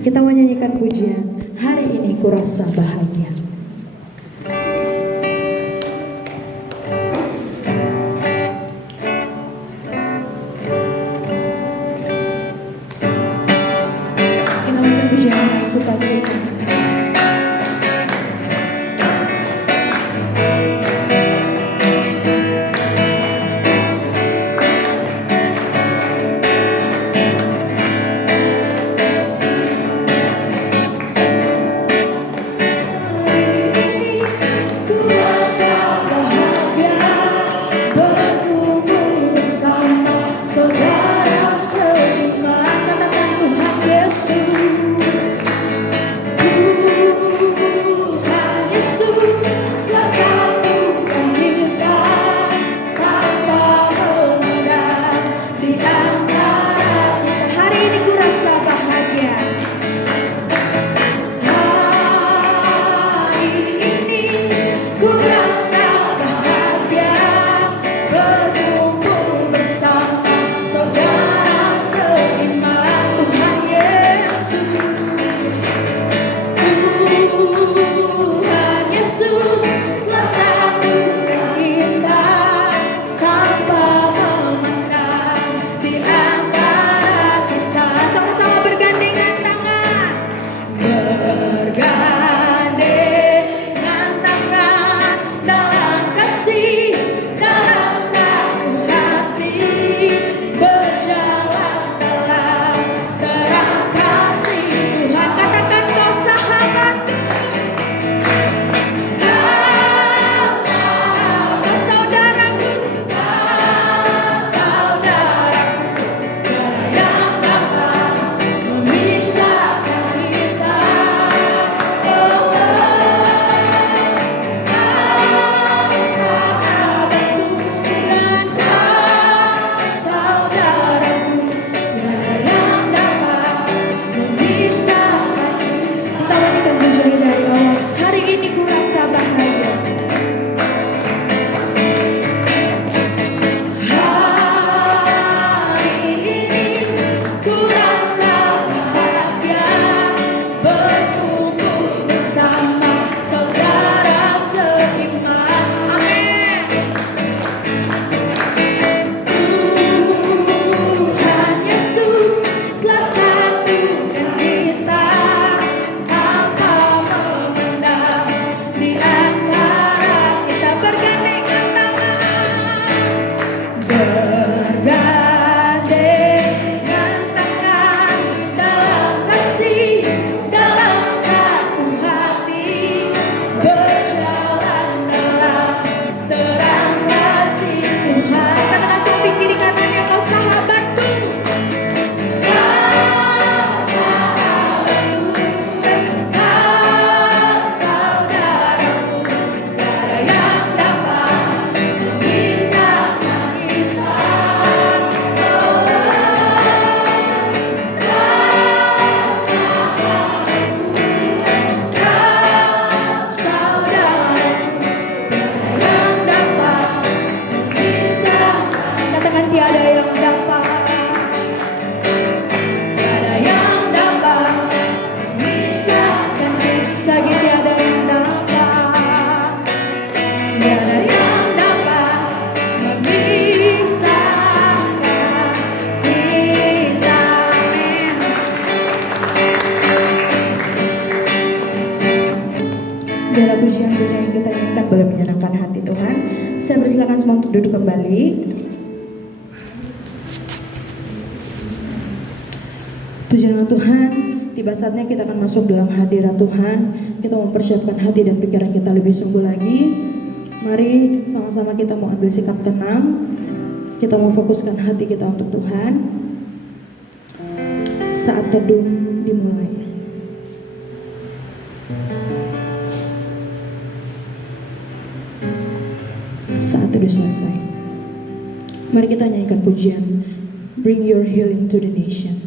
Kita menyanyikan pujian Hari Ini Kurasa Bahagia. Kita menyanyikan pujian yang sukacita. Dalam pujian-pujian yang kita nyanyikan boleh menyenangkan hati Tuhan. Saya persilakan semua untuk duduk kembali. Puji nama Tuhan, tiba saatnya kita akan masuk dalam hadirat Tuhan. Kita mempersiapkan hati dan pikiran kita lebih sungguh lagi. Mari sama-sama kita mau ambil sikap tenang. Kita mau fokuskan hati kita untuk Tuhan. Saat teduh dimulai. Saat teduh selesai, mari kita nyanyikan pujian Bring Your Healing to the Nation.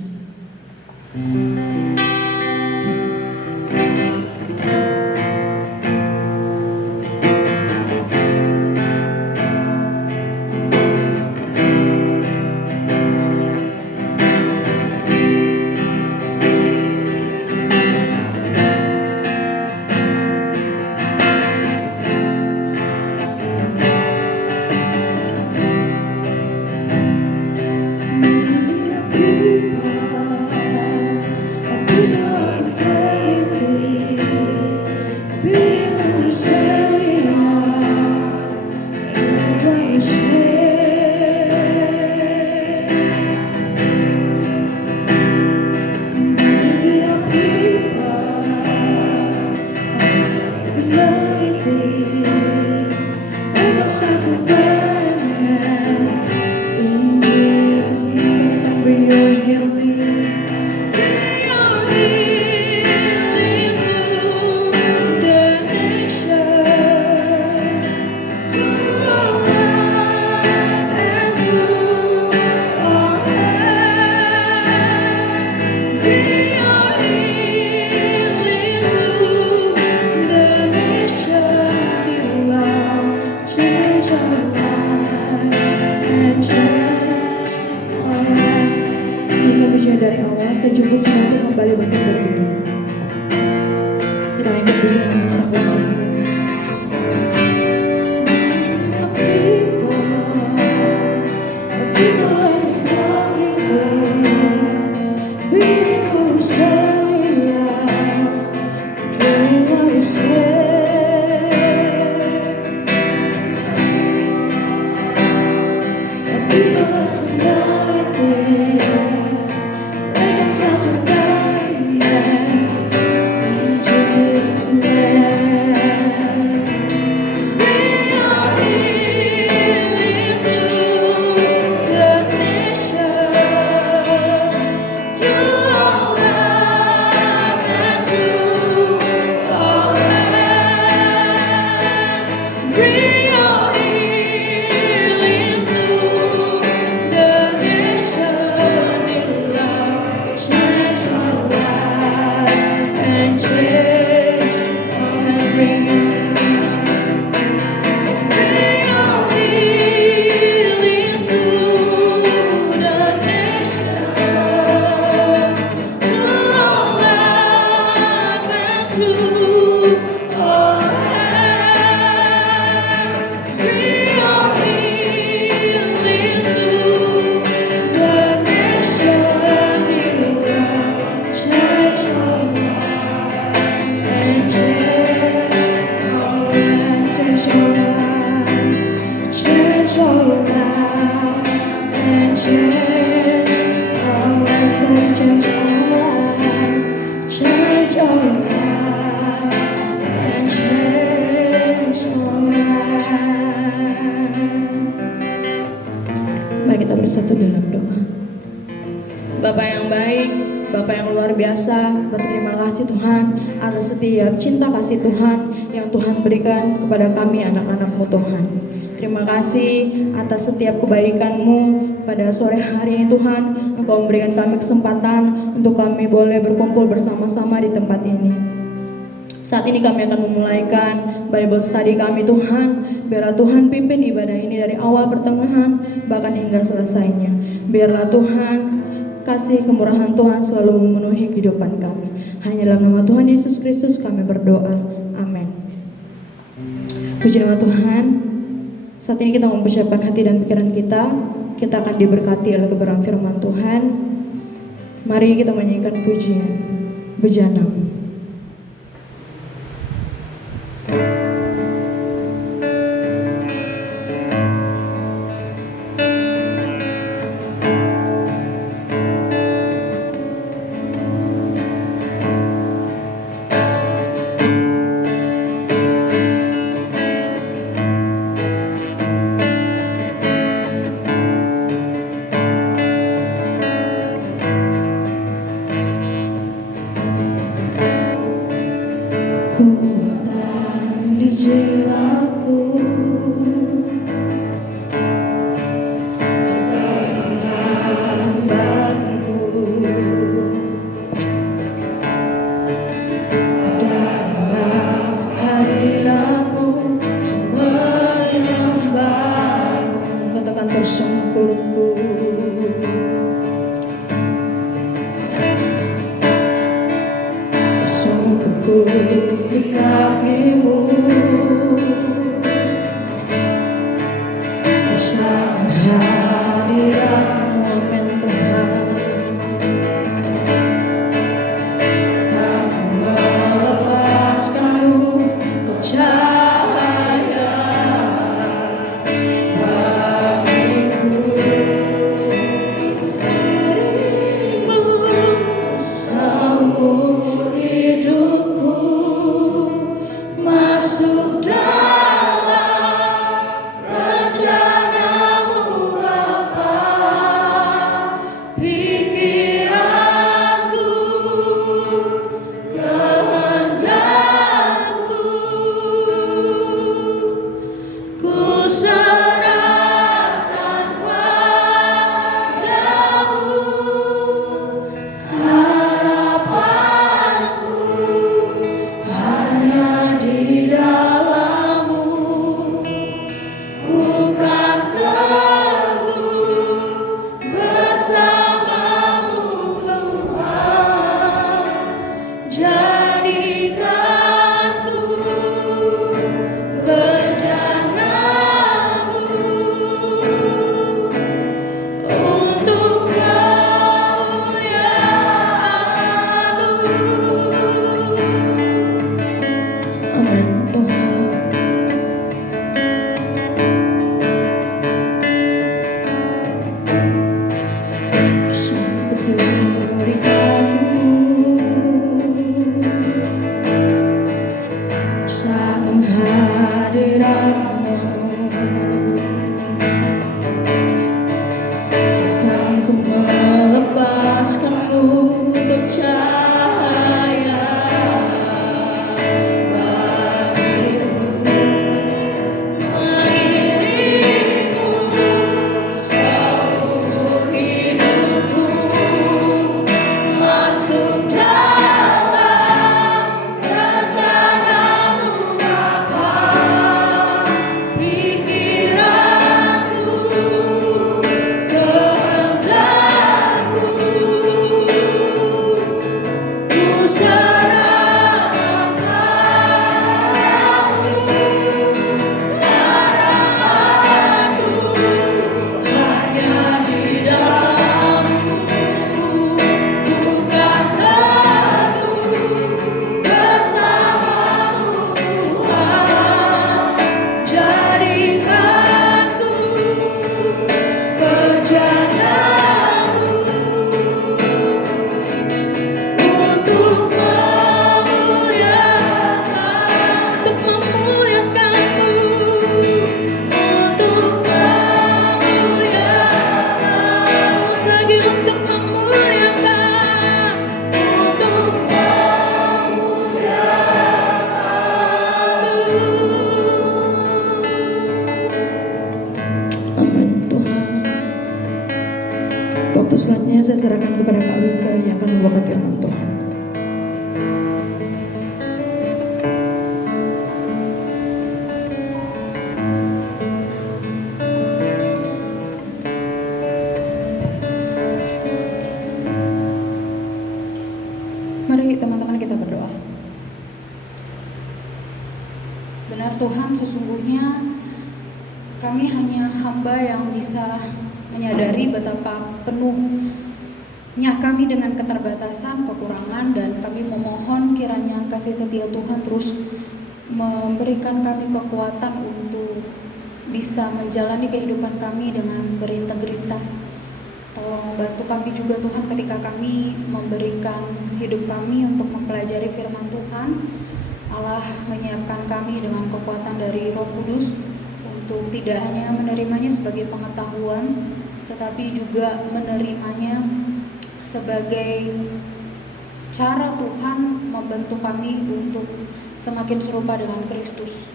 untuk kembali bangkit berdiri. Kita ikut pujian yang masing-masing. Mari kita bersatu dalam doa. Bapa yang baik, Bapa yang luar biasa, berterima kasih Tuhan atas setiap cinta kasih Tuhan yang Tuhan berikan kepada kami anak-anak-Mu Tuhan. Terima kasih atas setiap kebaikan-Mu pada sore hari ini Tuhan. Engkau memberikan kami kesempatan untuk kami boleh berkumpul bersama-sama di tempat ini. Saat ini kami akan memulaikan Bible study kami Tuhan. Biarlah Tuhan pimpin ibadah ini dari awal pertengahan bahkan hingga selesainya. Biarlah Tuhan kasih kemurahan Tuhan selalu memenuhi kehidupan kami. Hanya dalam nama Tuhan Yesus Kristus kami berdoa. Amin. Puji nama Tuhan. Saat ini kita mempersiapkan hati dan pikiran kita. Kita akan diberkati oleh kebenaran firman Tuhan. Mari kita menyanyikan pujian Bejana-Mu. Kekuatan di jiwaku, ketenangan batinku, ada dalam hadirat-Mu, menyembah-Mu. Katakan tersungkurku, di kaki-Mu, bersama hadirat-Mu, amin Tuhan. Kami melepaskan-Mu ke cahaya bagiku. Dirimu sambut hidupku. jadikanku bejanamu untuk kemuliaan-Mu. Amin Tuhan. Sungguh berikan-Mu saking hadirat-Mu, takkan ku melepaskan-Mu untuk cahaya bagiku, mengiringiku seumur hidupku, masuk dalam rencana-Mu Bapa. Pikiranku, kehendakku, ku serahkan padamu. Harapanku hanya di dalam-Mu, bukan teguh bersama-Mu Tuhan. Jadikanku bejanamu untuk memuliakan, untuk memuliakan-Mu, untuk memuliakan-Mu, sekali lagi untuk memuliakan, untuk memuliakan-Mu. Amin Tuhan. Waktu selanjutnya saya serahkan kepada Kak Wika yang akan membawakan firman Tuhan. Mari teman-teman kita berdoa. Benar Tuhan, sesungguhnya kami hanya hamba yang bisa menyadari betapa penuhnya kami dengan keterbatasan, kekurangan, dan kami memohon kiranya kasih setia Tuhan terus memberikan kami kekuatan untuk bisa menjalani kehidupan kami dengan berintegritas. Tolong bantu kami juga Tuhan ketika kami memberikan hidup kami untuk mempelajari firman Tuhan. Allah menyiapkan kami dengan kekuatan dari Roh Kudus untuk tidak hanya menerimanya sebagai pengetahuan, tetapi juga menerimanya sebagai cara Tuhan membentuk kami untuk semakin serupa dengan Kristus.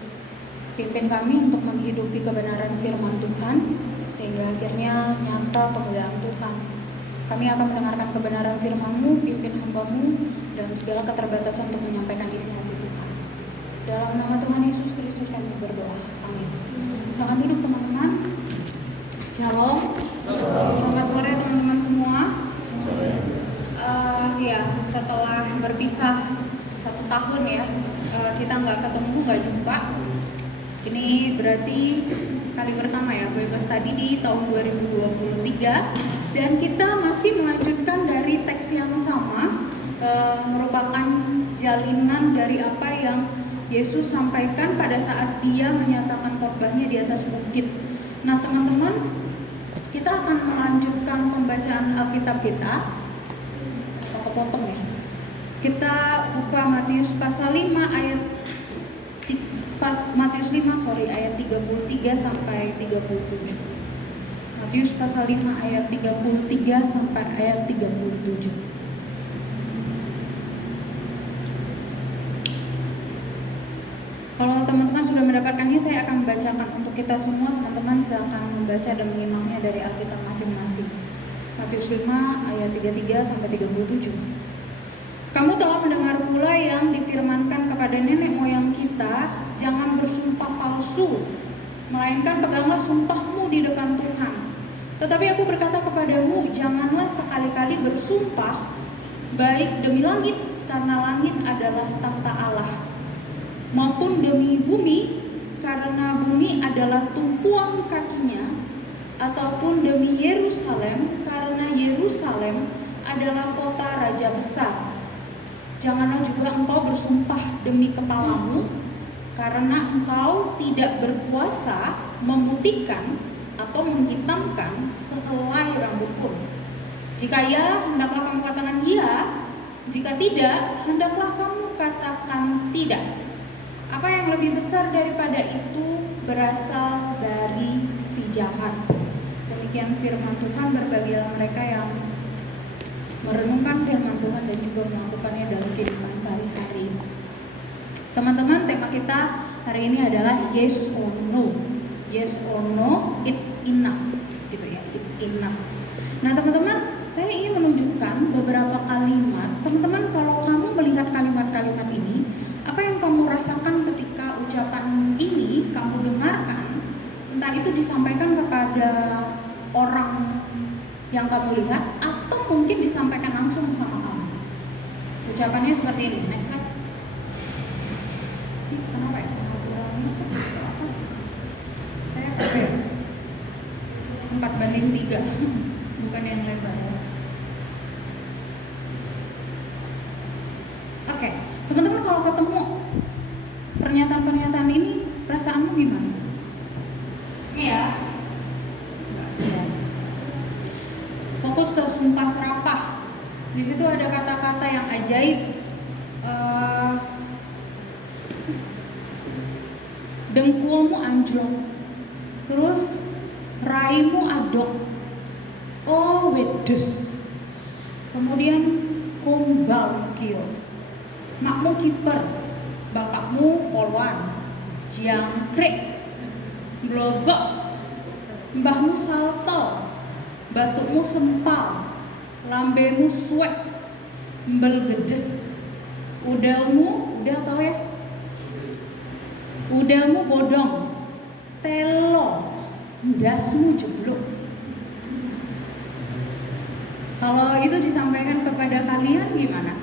Pimpin kami untuk menghidupi kebenaran firman Tuhan, sehingga akhirnya nyata kemuliaan Tuhan. Kami akan mendengarkan kebenaran firman-Mu, pimpin hamba-Mu, dan segala keterbatasan untuk menyampaikan isi hati Tuhan. Dalam nama Tuhan Yesus Kristus kami berdoa. Amin. Silakan duduk teman-teman. Shalom. Selamat sore teman-teman semua. Ya, setelah berpisah 1 tahun ya, kita nggak ketemu, nggak jumpa. Ini berarti kali pertama ya Bible Study di tahun 2023, dan kita masih melanjutkan dari teks yang sama, merupakan jalinan dari apa yang Yesus sampaikan pada saat Dia menyatakan khotbahnya di atas bukit. Nah teman-teman, kita akan melanjutkan pembacaan Alkitab kita. Potong ya. Kita buka Matius pasal 5 ayat Matius 5 ayat 33 sampai 37. Matius pasal 5 ayat 33 sampai ayat 37. Kalau teman-teman sudah mendapatkannya, saya akan membacakan untuk kita semua. Teman-teman silakan membaca dan menyimaknya dari Alkitab masing-masing. Matius 5 ayat 33 sampai 37. Kamu telah mendengar pula yang difirmankan kepada nenek moyang kita, jangan bersumpah palsu, melainkan peganglah sumpahmu di depan Tuhan. Tetapi aku berkata kepadamu, janganlah sekali-kali bersumpah, baik demi langit, karena langit adalah tahta Allah, maupun demi bumi karena bumi adalah tumpuan kakinya, ataupun demi Yerusalem karena Yerusalem adalah kota raja besar. Janganlah juga engkau bersumpah demi kepalamu, karena engkau tidak berkuasa memutihkan atau menghitamkan sehelai rambut pun. Jika ya, hendaklah kamu katakan iya. Jika tidak, hendaklah kamu katakan tidak. Apa yang lebih besar daripada itu berasal dari si jahat. Demikian firman Tuhan. Berbahagialah mereka yang merenungkan firman Tuhan dan juga melakukannya dalam kehidupan sehari-hari. Teman-teman, tema kita hari ini adalah yes or no. Yes or no, it's enough, gitu ya. It's enough. Nah, teman-teman, saya ingin menunjukkan beberapa kalimat. Teman-teman, kalau kamu melihat kalimat-kalimat ini, apa yang kamu rasakan ketika ucapan ini kamu dengarkan? Entah itu disampaikan kepada orang yang kamu lihat, atau mungkin disampaikan langsung sama kamu. Ucapannya seperti ini. Next slide. Kenapa ya? Saya pakai 4:3, bukan yang lebar. Oke, teman-teman, kalau ketemu pernyataan-pernyataan ini, perasaanmu gimana? Iya. Iya. Fokus ke sumpah serapah. Di situ ada kata-kata yang ajaib. Dengkulmu anjlok, terus raimu adok, oh wedes, kemudian kumbal kio, makmu kiper, bapakmu polwan, jangkrik, blogok, mbahmu salto, batukmu sempal, lambemu suwek, mbel gedes, udalmu, udah tau ya? Udalmu bodong, telo, dasmu jeblok. Kalau itu disampaikan kepada kalian gimana?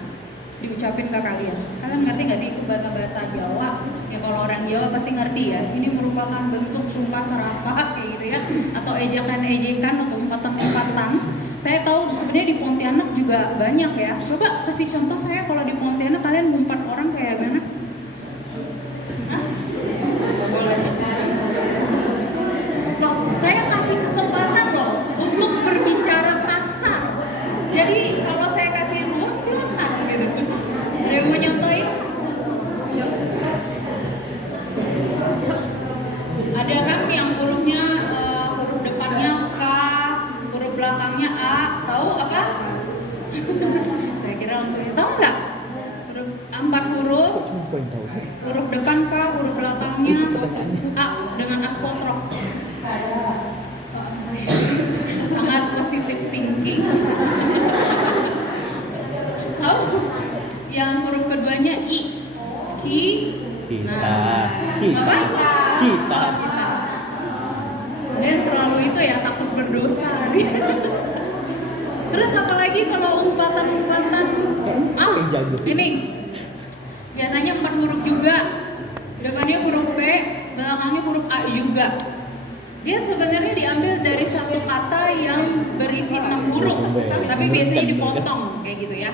Diucapin ke kalian. Kalian ngerti gak sih itu bahasa-bahasa Jawa? Ya kalau orang Jawa pasti ngerti ya. Ini merupakan bentuk sumpah serapah kayak gitu ya, atau ejekan-ejekan atau umpatan-umpatan. Saya tahu sebenarnya di Pontianak juga banyak ya. Coba kasih contoh saya kalau di Pontianak kalian ngumpat orang kayak gimana? Loh, saya kasih kesempatan loh untuk berbicara kasar. Jadi kalau saya kasih ruang silakan gitu. Ada yang mau nyontoin? Ada kan yang hurufnya huruf depannya K, huruf belakangnya A. Tahu apa? Saya kira langsung tahu nggak? 4 huruf. Huruf depan K, huruf belakangnya A dengan apostrop. Sangat positif thinking. Tahu? Yang huruf keduanya I. Ki. Nah, apa? Kita. Kalian terlalu itu ya, takut berdosa. Terus apalagi kalau umpatan-umpatan ini biasanya 4 huruf juga. Depannya huruf P, belakangnya huruf A juga. Dia sebenarnya diambil dari satu kata yang berisi 6 huruf, tapi biasanya dipotong kayak gitu ya.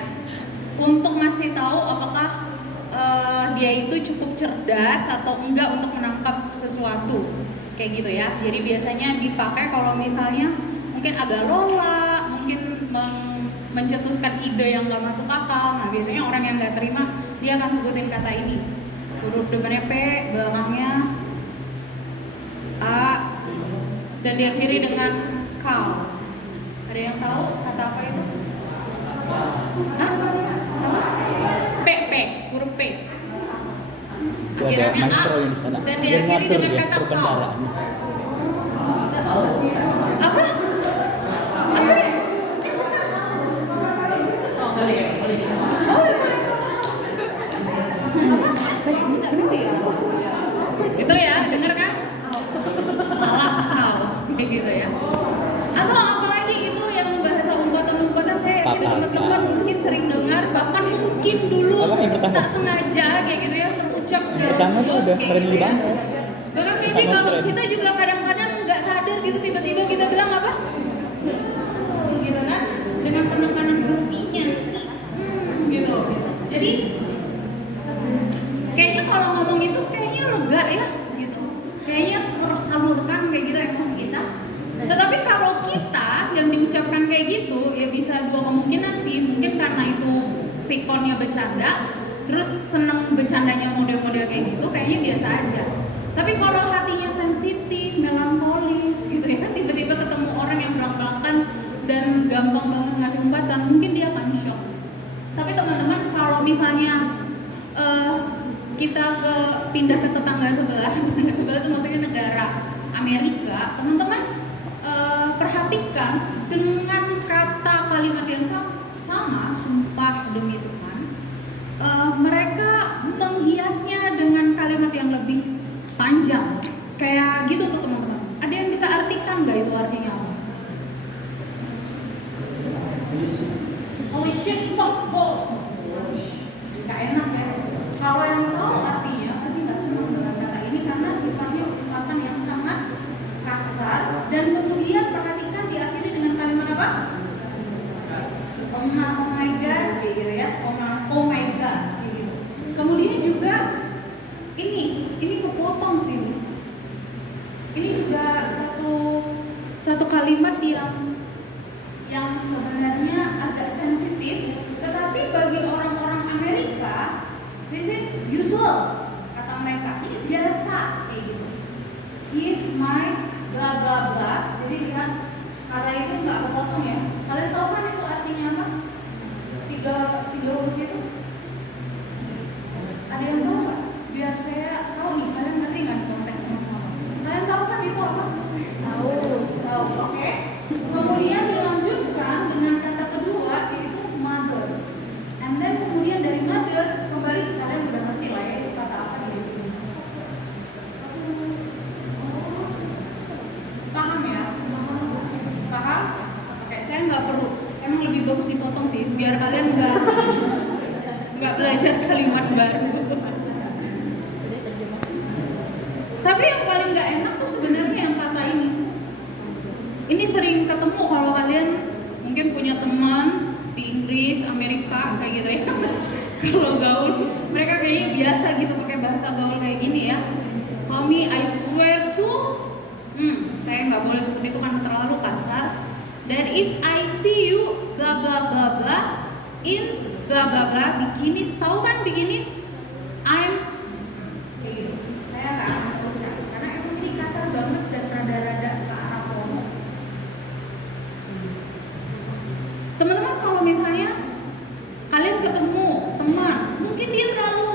Untuk ngasih tahu apakah dia itu cukup cerdas atau enggak untuk menangkap sesuatu kayak gitu ya. Jadi biasanya dipakai kalau misalnya mungkin agak lola, mungkin mencetuskan ide yang nggak masuk akal. Nah biasanya orang yang nggak terima dia akan sebutin kata ini. Huruf depannya P, belakangnya A, dan diakhiri dengan kau. Ada yang tahu kata apa itu? Hah? Apa? P, huruf P. Akhirannya A dan diakhiri dengan kata kau. Apa? Apa nih? Itu ya, denger kan? Malah house kayak gitu ya. Atau apalagi itu yang bahasa umpatan-umpatan, saya yakin teman-teman mungkin sering dengar dengar, bahkan mungkin dulu Apa yang pertama? tak sengaja kayak gitu ya terucap dalam Pertama tuh mulut udah kayak friendly gitu ya. banget. Bahkan maybe Sama kalau friend. kita juga kadang-kadang nggak sadar gitu tiba-tiba kita bilang apa? Gitu kan? Dengan penekanan hatinya gitu. Jadi kayaknya kalau ngomong itu kayaknya lega ya gitu. Kayaknya tersalurkan kayak gitu emosi kita. Tetapi kalau kita yang diucapkan kayak gitu ya bisa dua kemungkinan sih. Mungkin karena itu sikonnya bercanda, terus seneng bercandanya model-model kayak gitu kayaknya biasa aja. Tapi kalau hatinya sensitif, melankolis gitu ya, tiba-tiba ketemu orang yang belak-belakan dan gampang banget ngasih umpatan, mungkin dia akan shock. Tapi teman-teman kalau misalnya kita pindah ke tetangga sebelah itu maksudnya negara Amerika, teman-teman perhatikan dengan kata kalimat yang sama, sumpah demi Tuhan, mereka menghiasnya dengan kalimat yang lebih panjang, kayak gitu tuh teman-teman. Ada yang bisa artikan nggak itu artinya apa? Holy shit, fuck balls. Gak enak ya. Kalau yang tahu artinya pasti nggak senang dengan kata ini karena sifatnya ungkapan yang sangat kasar dan kemudian perhatikan diakhiri dengan kalimat apa? Oh my god, gitu ya. Oh my god, gitu. Kemudian juga ini kepotong sih. Ini juga satu kalimat yang sebenarnya agak sensitif, tetapi bagi orang-orang Amerika, this is usual, kata mereka, ini biasa kayak gitu. He is my bla bla bla. Jadi lihat kata itu nggak kepotong ya. Kalian tahu kan itu artinya apa? Tiga huruf itu. Ada yang tahu nggak? Biar saya tahu nih, kalian ngerti nggak konteksnya apa? Kalian tahu kan itu apa? Tahu, oke. Kemudian dilanjutkan dengan kata kedua yaitu mother. And then kemudian dari mother kembali kalian udah ngerti lah ya itu kata apa gitu. Paham ya? Paham? Oke, saya nggak perlu. Emang lebih bagus dipotong sih, biar kalian nggak belajar kalimat baru. Tapi yang paling nggak enak tuh sebenarnya yang kata ini. Ini sering ketemu kalau kalian mungkin punya teman di Inggris, Amerika kayak gitu ya. Kalau gaul, mereka kayaknya biasa gitu pakai bahasa gaul kayak gini ya. Homie, I swear to, saya nggak boleh seperti itu karena terlalu kasar. Dan if I see you, bla bla bla bla, in bla bla bla, bikinis, tahu kan bikinis? I'm kayak gitu. Saya nggak akan teruskan karena emang ini kasar banget dan rada-rada ke arah homo. Teman-teman kalau misalnya kalian ketemu teman, mungkin dia terlalu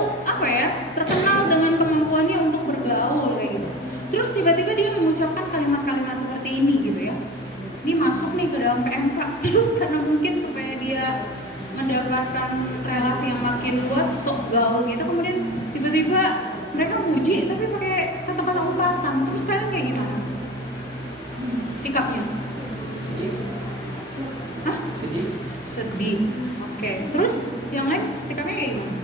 terkenal dengan kemampuannya untuk bergaul kayak gitu. Terus tiba-tiba dia mengucapkan kalimat-kalimat seperti ini gitu ya. Ini masuk nih ke dalam PMK. Terus karena mungkin supaya dia mendapatkan relasi yang makin luas, sok gaul gitu, kemudian tiba-tiba mereka muji tapi pakai kata-kata umpatan. Terus kalian kayak gimana? Sikapnya? Hah? Sedih. Oke. Terus yang lain sikapnya kayak gimana?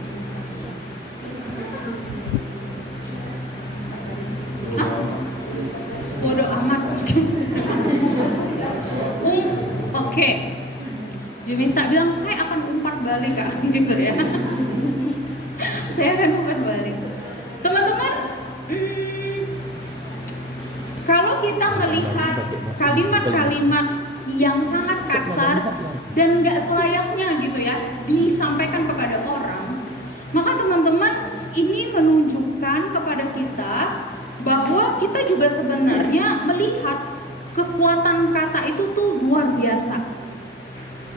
Hah? Bodoh amat. Oke. Jumista bilang saya akan umpat balik Kak gitu ya. Saya akan umpat balik. Teman-teman, kalau kita melihat kalimat-kalimat yang sangat kasar dan nggak selayaknya gitu ya disampaikan kepada orang, maka teman-teman ini menunjukkan kepada kita bahwa kita juga sebenarnya melihat kekuatan kata itu tuh luar biasa.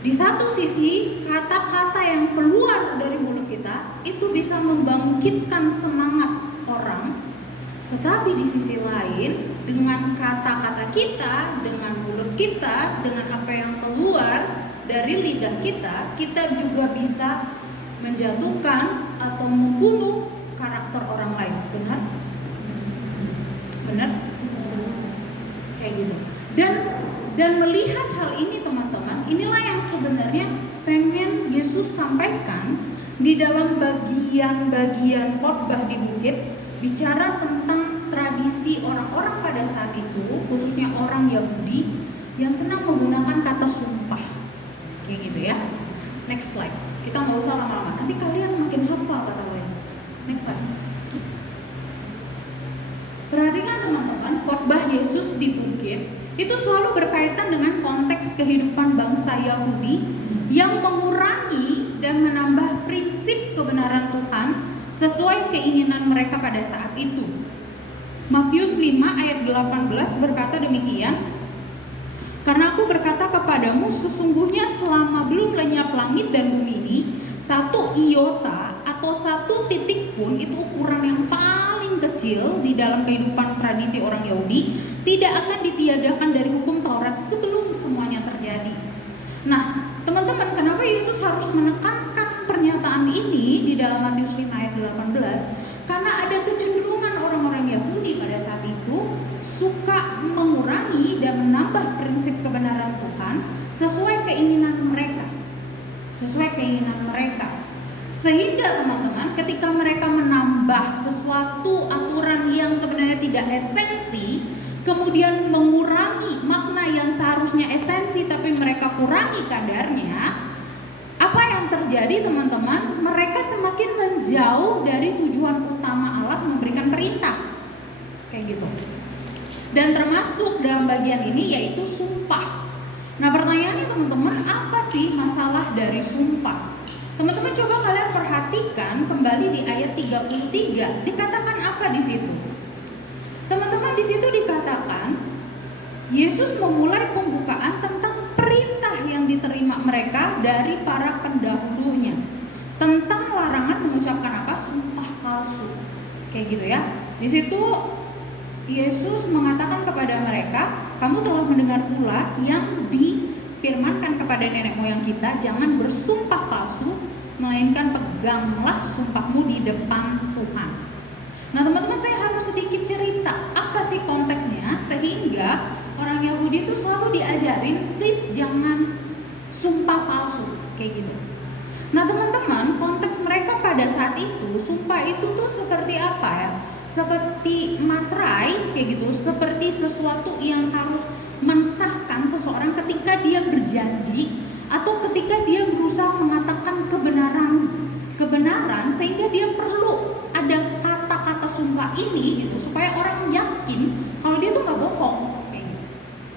Di satu sisi, kata-kata yang keluar dari mulut kita itu bisa membangkitkan semangat orang. Tetapi di sisi lain, dengan kata-kata kita, dengan mulut kita, dengan apa yang keluar dari lidah kita, kita juga bisa menjatuhkan atau membunuh karakter orang lain. Benar? Benar? Kayak gitu. Dan melihat hal ini teman-teman, inilah yang sebenarnya pengen Yesus sampaikan di dalam bagian-bagian khotbah di bukit, bicara tentang tradisi orang-orang pada saat itu, khususnya orang Yahudi yang senang menggunakan kata sumpah. Kayak gitu ya. Next slide. Kita nggak usah lama-lama, nanti kalian makin hafal kata lain. Next slide. Perhatikan teman-teman, khotbah Yesus di bukit itu selalu berkaitan dengan konteks kehidupan bangsa Yahudi yang mengurangi dan menambah prinsip kebenaran Tuhan sesuai keinginan mereka pada saat itu. Matius 5 ayat 18 berkata demikian, "Karena aku berkata kepadamu, sesungguhnya selama belum lenyap langit dan bumi ini, satu iota atau satu titik pun, itu ukuran yang paling kecil di dalam kehidupan tradisi orang Yahudi, tidak akan ditiadakan dari hukum Taurat sebelum semuanya terjadi." Nah, teman-teman, kenapa Yesus harus menekankan pernyataan ini di dalam Matius 5 ayat 18? Karena ada kecenderungan orang-orang Yahudi pada saat itu suka mengurangi dan menambah prinsip kebenaran Tuhan sesuai keinginan mereka. Sehingga teman-teman, ketika mereka menambah sesuatu aturan yang sebenarnya tidak esensi, kemudian mengurangi makna yang seharusnya esensi tapi mereka kurangi kadarnya, apa yang terjadi teman-teman? Mereka semakin menjauh dari tujuan utama Allah memberikan perintah. Kayak gitu. Dan termasuk dalam bagian ini yaitu sumpah. Nah, pertanyaannya teman-teman, apa sih masalah dari sumpah? Teman-teman coba kalian perhatikan kembali di ayat 33. Dikatakan apa di situ? Teman-teman, di situ dikatakan Yesus memulai pembukaan tentang perintah yang diterima mereka dari para pendahulunya tentang larangan mengucapkan apa? Sumpah palsu. Kayak gitu ya. Di situ Yesus mengatakan kepada mereka, kamu telah mendengar pula yang difirmankan kepada nenek moyang kita, jangan bersumpah palsu, melainkan peganglah sumpahmu di depan Tuhan. Nah teman-teman, saya harus sedikit cerita apa sih konteksnya sehingga orang Yahudi itu selalu diajarin, please jangan sumpah palsu, kayak gitu. Nah teman-teman, konteks mereka pada saat itu, sumpah itu tuh seperti apa ya? Seperti materai, kayak gitu, seperti sesuatu yang harus mensahkan seseorang ketika dia berjanji atau ketika dia berusaha mengatakan kebenaran sehingga dia perlu ada kata-kata sumpah ini gitu supaya orang yakin kalau dia tuh nggak bohong, kayak gitu.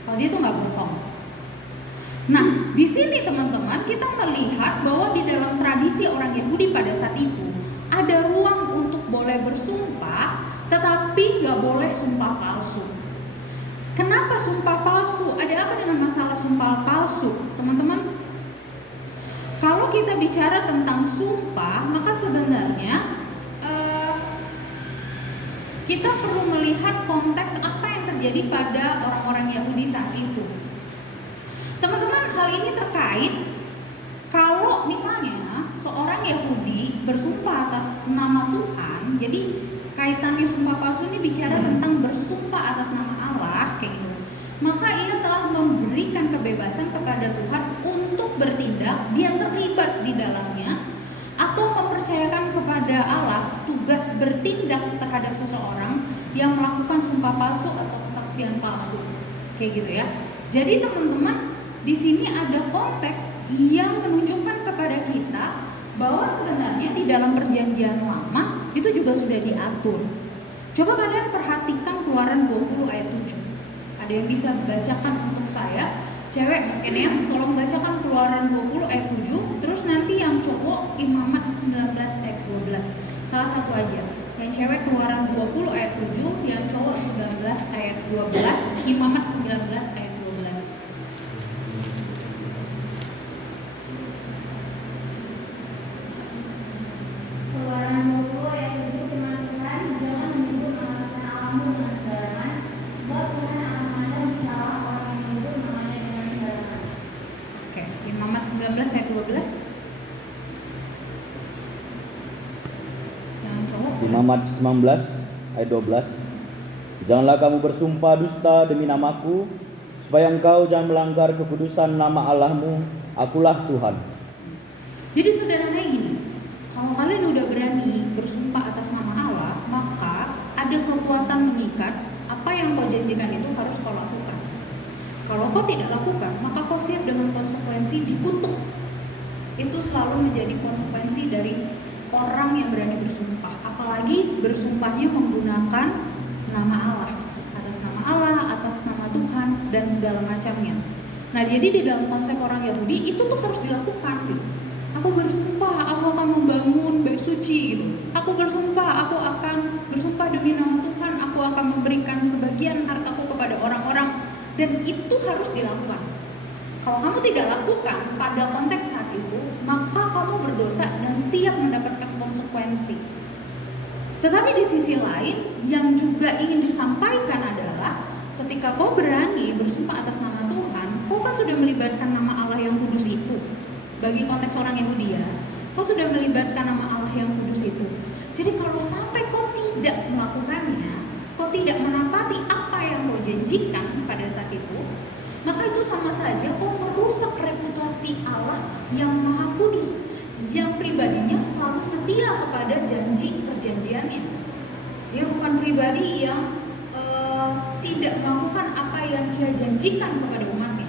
Kalau dia tuh nggak bohong. Nah, di sini teman-teman kita melihat bahwa di dalam tradisi orang Yahudi pada saat itu ada ruang untuk boleh bersumpah, tetapi nggak boleh sumpah palsu. Kenapa sumpah palsu? Ada apa dengan masalah sumpah palsu, teman-teman? Kalau kita bicara tentang sumpah, maka sebenarnya kita perlu melihat konteks apa yang terjadi pada orang-orang Yahudi saat itu. Teman-teman, hal ini terkait kalau misalnya seorang Yahudi bersumpah atas nama Tuhan, jadi kaitannya sumpah palsu ini bicara tentang bersumpah atas nama Allah, kayak gitu. Maka ia telah memberikan kebebasan kepada Tuhan untuk bertindak, dia terlibat di dalamnya, atau mempercayakan kepada Allah tugas bertindak terhadap seseorang yang melakukan sumpah palsu atau kesaksian palsu, kayak gitu ya. Jadi teman-teman, di sini ada konteks yang menunjukkan kepada kita bahwa sebenarnya di dalam perjanjian lama itu juga sudah diatur. Coba kalian perhatikan Keluaran 20 ayat 7. Ada yang bisa bacakan untuk saya? Cewek mungkin ya, tolong bacakan Keluaran 20 ayat 7. Terus nanti yang cowok Imamat 19 ayat 12. Salah satu aja. Yang cewek Keluaran 20 ayat 7, yang cowok 19 ayat 12, Imamat 19 ayat 12. Keluaran 20 ayat 7, firman Tuhan, jangan menyebut nama Tuhan Allahmu dengan sembarangan, sebab Tuhan akan memandang salah orang yang menyebut namanya dengan sembarangan. Oke, Imamat 19 ayat 12. Yang cowok Imamat 19 ayat 12. Janganlah kamu bersumpah dusta demi namaku, supaya engkau jangan melanggar kekudusan nama Allahmu. Akulah Tuhan. Jadi sederhananya gini, kalau kalian udah berani bersumpah atas nama Allah, maka ada kekuatan mengikat apa yang kau janjikan itu harus kau lakukan. Kalau kau tidak lakukan, maka kau siap dengan konsekuensi dikutuk. Itu selalu menjadi konsekuensi dari orang yang berani bersumpah. Apalagi bersumpahnya menggunakan nama Allah, atas nama Allah, atas nama Tuhan, dan segala macamnya. Nah, jadi di dalam konsep orang Yahudi itu tuh harus dilakukan gitu. Aku bersumpah, aku akan membangun bait suci gitu. Aku bersumpah, aku akan bersumpah demi nama Tuhan, aku akan memberikan sebagian hartaku kepada orang-orang, dan itu harus dilakukan. Kalau kamu tidak lakukan pada konteks saat itu, maka kamu berdosa dan siap mendapatkan konsekuensi. Tetapi di sisi lain, yang juga ingin disampaikan adalah ketika kau berani bersumpah atas nama Tuhan, kau kan sudah melibatkan nama Allah yang kudus itu. Bagi konteks orang Yahudi ya, kau sudah melibatkan nama Allah yang kudus itu. Jadi kalau sampai kau tidak melakukannya, kau tidak menepati apa yang kau janjikan pada saat itu, maka itu sama saja kau merusak reputasi Allah yang maha kudus, yang pribadinya selalu setia kepada janji perjanjiannya. Dia bukan pribadi yang tidak melakukan apa yang dia janjikan kepada umatnya.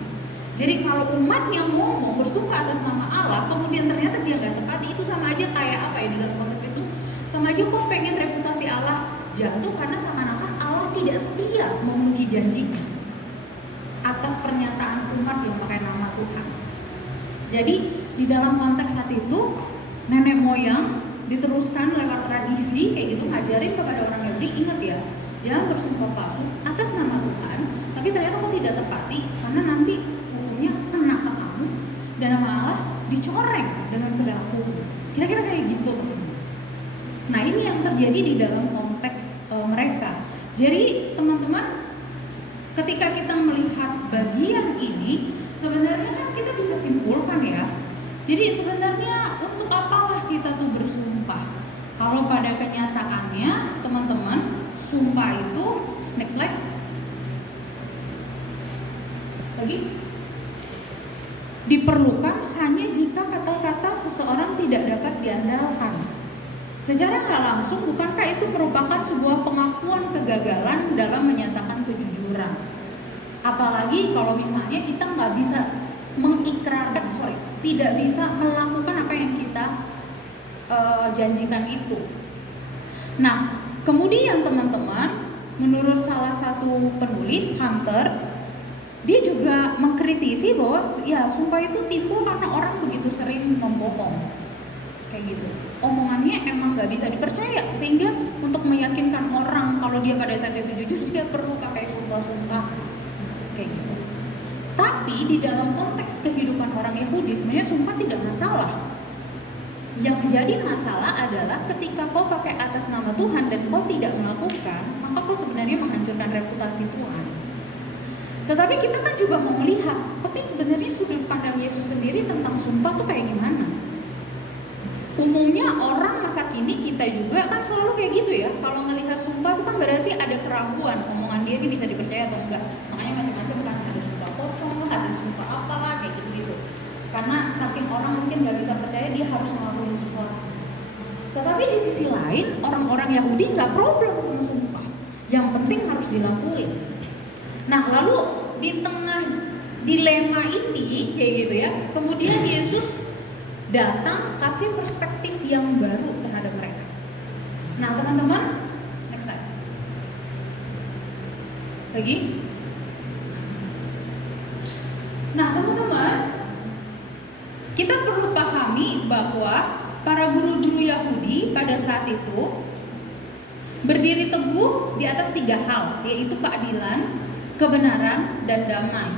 Jadi kalau umatnya ngomong bersumpah atas nama Allah, kemudian ternyata dia gak tepati, itu sama aja kayak apa ya, di dalam konteks itu sama aja kok pengen reputasi Allah jatuh karena seakan-akan Allah tidak setia memenuhi janjinya atas pernyataan umat yang pakai nama Tuhan. Jadi di dalam konteks saat itu nenek moyang diteruskan lewat tradisi kayak gitu ngajarin kepada orang Yahudi, ingat ya, jangan bersumpah palsu atas nama Tuhan, tapi ternyata kok tidak tepati karena nanti hukumnya kena ke kamu dan nama Allah dicoreng dengan perilaku. Kira-kira kayak gitu teman-teman. Nah ini yang terjadi di dalam konteks mereka. Jadi teman-teman, ketika kita melihat bagian ini, sebenarnya kan kita bisa simpulkan ya. Jadi sebenarnya untuk apalah kita tuh bersumpah? Kalau pada kenyataannya teman-teman, sumpah itu, next slide lagi, diperlukan hanya jika kata-kata seseorang tidak dapat diandalkan. Secara nggak langsung, bukankah itu merupakan sebuah pengakuan kegagalan dalam menyatakan kejujuran? Apalagi kalau misalnya kita nggak bisa tidak bisa melakukan apa yang kita janjikan itu. Nah, kemudian teman-teman, menurut salah satu penulis, Hunter, dia juga mengkritisi bahwa ya sumpah itu timbul karena orang begitu sering membohong. Kayak gitu. Omongannya emang nggak bisa dipercaya, sehingga untuk meyakinkan orang kalau dia pada saat itu jujur, dia perlu pakai sumpah-sumpah kayak gitu. Tapi di dalam konteks kehidupan orang Yahudi sebenarnya sumpah tidak masalah. Yang menjadi masalah adalah ketika kau pakai atas nama Tuhan dan kau tidak melakukan, maka kau sebenarnya menghancurkan reputasi Tuhan. Tetapi kita kan juga mau melihat, tapi sebenarnya sudut pandang Yesus sendiri tentang sumpah tuh kayak gimana? Umumnya orang masa kini, kita juga kan selalu kayak gitu ya. Kalau ngelihat sumpah itu kan berarti ada keraguan, omongan dia ini bisa dipercaya atau enggak. Makanya macam-macam kan, ada sumpah pocong lah, ada sumpah apalah, kayak gitu-gitu. Karena saking orang mungkin nggak bisa percaya, dia harus ngelakuin sesuatu. Tetapi di sisi lain, orang-orang Yahudi nggak problem sama sumpah. Yang penting harus dilakuin. Nah, lalu di tengah dilema ini kayak gitu ya, kemudian Yesus datang kasih perspektif yang baru terhadap mereka. Nah, teman-teman, next slide. Lagi. Nah, teman-teman, kita perlu pahami bahwa para guru-guru Yahudi pada saat itu berdiri teguh di atas 3 hal, yaitu keadilan, kebenaran, dan damai.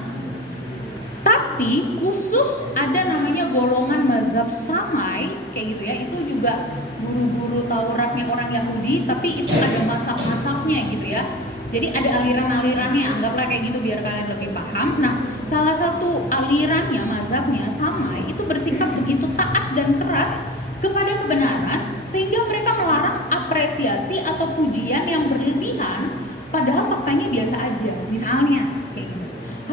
Tapi khusus ada namanya golongan mazhab Samai kayak gitu ya, itu juga guru-guru Tauratnya orang Yahudi, tapi itu ada mazhab-mazhabnya gitu ya. Jadi ada aliran-alirannya, anggaplah kayak gitu biar kalian lebih paham. Nah, salah satu alirannya, mazhabnya Samai itu bersikap begitu taat dan keras kepada kebenaran sehingga mereka melarang apresiasi atau pujian yang berlebihan padahal faktanya biasa aja. Misalnya kayak gitu,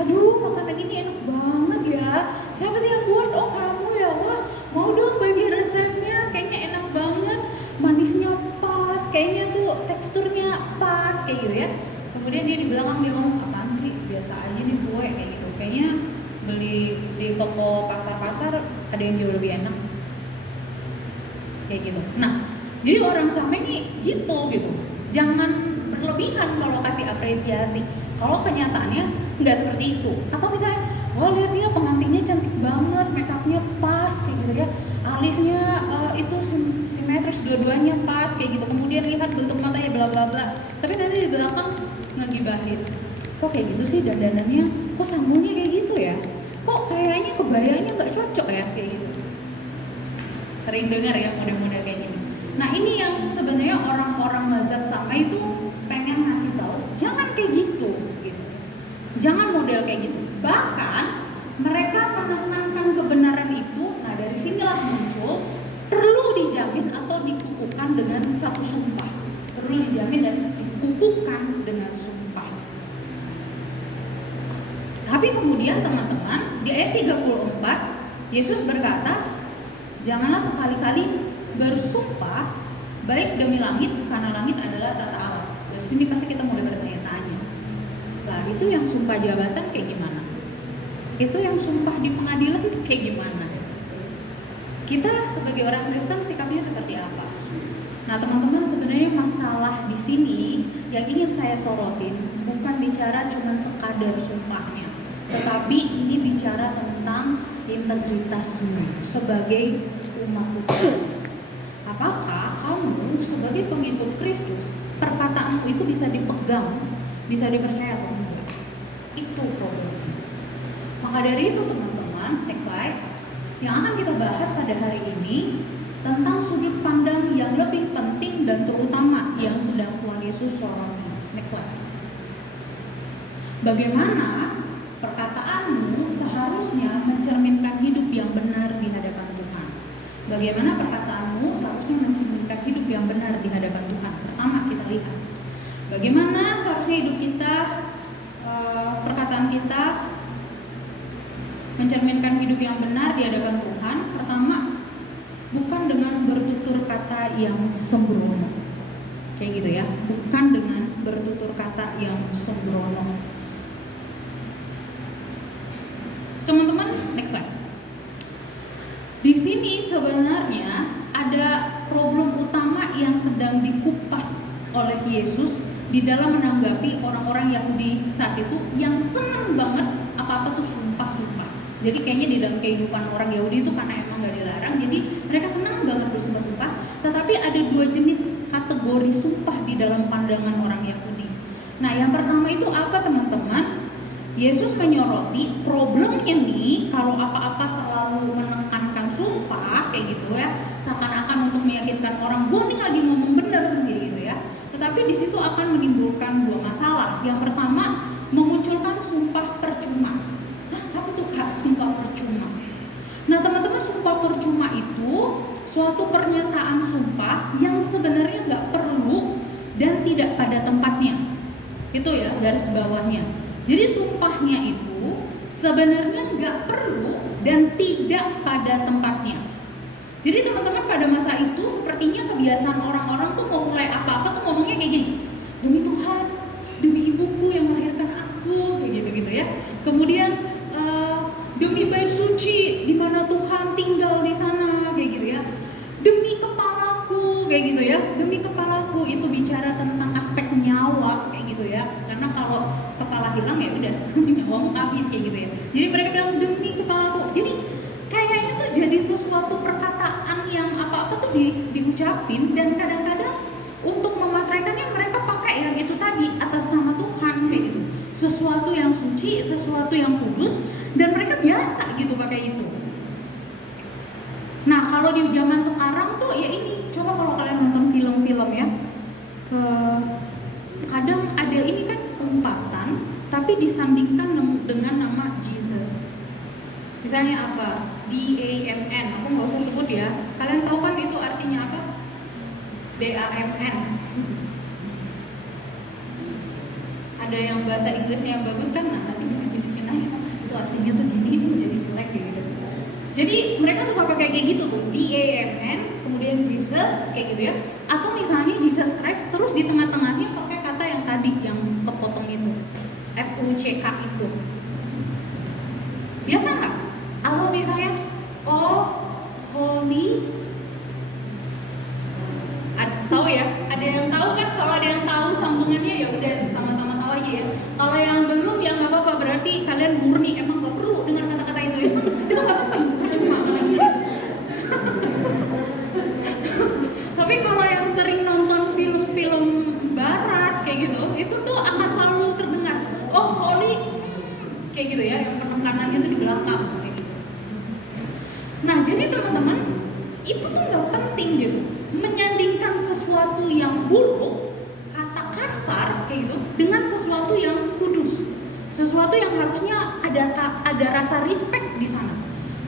aduh makanan ini enak banget ya, siapa sih yang buat? Oh kamu ya, wah mau dong bagi resepnya, kayaknya enak banget, manisnya pas, kayaknya tuh teksturnya pas kayak gitu ya. Kemudian dia di belakang dia ngomong, apaan sih, biasa aja nih kue kayak gitu, kayaknya beli di toko pasar-pasar ada yang jauh lebih enak kayak gitu. Nah, jadi orang sama ini gitu, jangan berlebihan kalau kasih apresiasi kalau kenyataannya nggak seperti itu. Atau misalnya, wah lihat dia pengantinnya cantik banget, make upnya pas kayak gitu ya, alisnya itu simetris, dua-duanya pas kayak gitu, kemudian lihat bentuk matanya bla bla bla, tapi nanti di belakang ngegibahin, kok kayak gitu sih dandanannya, kok sambungnya kayak gitu ya, kok kayaknya kebayanya nggak cocok ya kayak gitu. Sering dengar ya model-model kayak gini. Nah ini yang sebenarnya orang-orang mazhab sama itu pengen ngasih tahu, jangan kayak gitu. Jangan model kayak gitu. Bahkan mereka menekankan kebenaran itu. Nah dari sinilah muncul perlu dijamin atau dikukuhkan dengan satu sumpah. Perlu dijamin dan dikukuhkan dengan sumpah. Tapi kemudian teman-teman di ayat 34 Yesus berkata, janganlah sekali-kali bersumpah baik demi langit, karena langit adalah tata Allah. Dari sini pasti kita mulai bertanya-tanya, lah itu yang sumpah jabatan kayak gimana? Itu yang sumpah di pengadilan itu kayak gimana? Kita sebagai orang Kristen sikapnya seperti apa? Nah teman-teman, sebenarnya masalah di sini yang ingin saya sorotin bukan bicara cuma sekadar sumpahnya, tetapi ini bicara tentang integritasmu sebagai umat Tuhan. Apakah kamu sebagai pengikut Kristus, perkataanmu itu bisa dipegang, bisa dipercaya atau enggak? Itu problemnya. Maka dari itu teman-teman, next slide, yang akan kita bahas pada hari ini tentang sudut pandang yang lebih penting dan terutama yang sedang Tuhan Yesus soroti. Next slide. Bagaimana perkataanmu seharusnya mencerminkan hidup yang benar di hadapan Tuhan. Bagaimana perkataanmu seharusnya mencerminkan hidup yang benar di hadapan Tuhan. Pertama kita lihat, bagaimana seharusnya hidup kita, perkataan kita mencerminkan hidup yang benar di hadapan Tuhan. Pertama, bukan dengan bertutur kata yang sembrono, kayak gitu ya, bukan dengan bertutur kata yang sembrono. Teman-teman, next slide. Di sini sebenarnya ada problem utama yang sedang dikupas oleh Yesus di dalam menanggapi orang-orang Yahudi saat itu yang seneng banget apa-apa tuh sumpah-sumpah. Jadi kayaknya di dalam kehidupan orang Yahudi itu karena emang gak dilarang, jadi mereka senang banget bersumpah-sumpah. Tetapi ada dua jenis kategori sumpah di dalam pandangan orang Yahudi. Nah yang pertama itu apa teman-teman? Yesus menyoroti problemnya nih kalau apa-apa terlalu menekankan sumpah kayak gitu ya, seakan-akan untuk meyakinkan orang gue nih lagi ngomong bener kayak gitu ya. Tetapi di situ akan menimbulkan dua masalah. Yang pertama, memunculkan sumpah percuma. Nah, apa tuh Kak sumpah percuma? Nah, teman-teman, sumpah percuma itu suatu pernyataan sumpah yang sebenarnya nggak perlu dan tidak pada tempatnya. Itu ya garis bawahnya. Jadi sumpahnya itu sebenarnya nggak perlu dan tidak pada tempatnya. Jadi teman-teman pada masa itu sepertinya kebiasaan orang-orang tuh mau mulai apa-apa tuh ngomongnya kayak gini, demi Tuhan, demi ibuku yang melahirkan aku, kayak gitu-gitu ya. Kemudian demi bait suci di mana Tuhan tinggal di sana, kayak gitu ya. Demi kepalaku, kayak gitu ya. Demi kepalaku itu bicara tentang aspek nyawa, kayak gitu ya. Karena kalau kepala hilang ya udah nyawamu habis kayak gitu ya. Jadi mereka bilang demi kepalaku. Jadi kayaknya tuh jadi sesuatu perkataan yang apa-apa tuh diucapin, dan kadang-kadang untuk mematraikannya mereka pakai yang itu tadi atas nama Tuhan kayak gitu. Sesuatu yang suci, sesuatu yang kudus, dan mereka biasa gitu pakai itu. Nah kalau di zaman sekarang tuh ya ini, coba kalau kalian nonton film-film ya, kadang ada ini kan umpatan tapi disandingkan dengan nama Jesus. Misalnya apa? DAMN, aku nggak usah sebut ya. Kalian tahu kan itu artinya apa? DAMN. Ada yang bahasa Inggrisnya yang bagus kan, nah nanti bisik-bisikin aja. Itu artinya tuh gini, jadi jelek gitu. Jadi mereka suka pakai kayak gitu tuh, DAMN, kemudian Jesus kayak gitu ya. Atau misalnya Jesus Christ terus di tengah-tengahnya pakai kata yang tadi yang terpotong itu, FUCK itu. Biasa nggak? Atau misalnya holy, tahu ya? Ada yang tahu kan? Kalau ada yang tahu sambungannya ya udah sama-sama tahu aja ya. Kalau yang belum ya nggak apa-apa, berarti kalian murni emang nggak perlu dengar kata-kata itu ya. Itu nggak penting, percuma kalian dengar. Tapi kalau yang sering nonton film-film barat kayak gitu, itu tuh akan selalu terdengar holy, kayak gitu ya, yang penekanannya tuh di belakang kayak gitu. Nah jadi teman-teman, itu tuh nggak penting gitu, menyandingkan sesuatu yang buruk, kata kasar kayak gitu, dengan sesuatu yang kudus, sesuatu yang harusnya ada rasa respect di sana,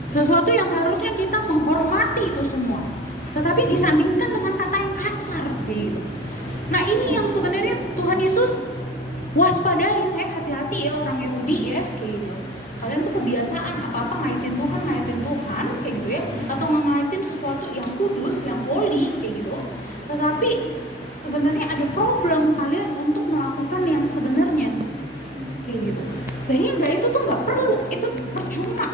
sesuatu yang harusnya kita menghormati itu semua, tetapi disandingkan dengan kata yang kasar kayak gitu. Nah ini yang sebenarnya Tuhan Yesus waspadain, hati-hati ya orang Yahudi ya kayak gitu. Kalian tuh kebiasaan apa-apa ngaitin Tuhan kayak gitu ya, atau mengaitin sesuatu yang kudus, yang holy kayak gitu. Tetapi sebenarnya ada problem kalian untuk melakukan yang sebenarnya kayak gitu. Sehingga itu tuh nggak perlu, itu percuma.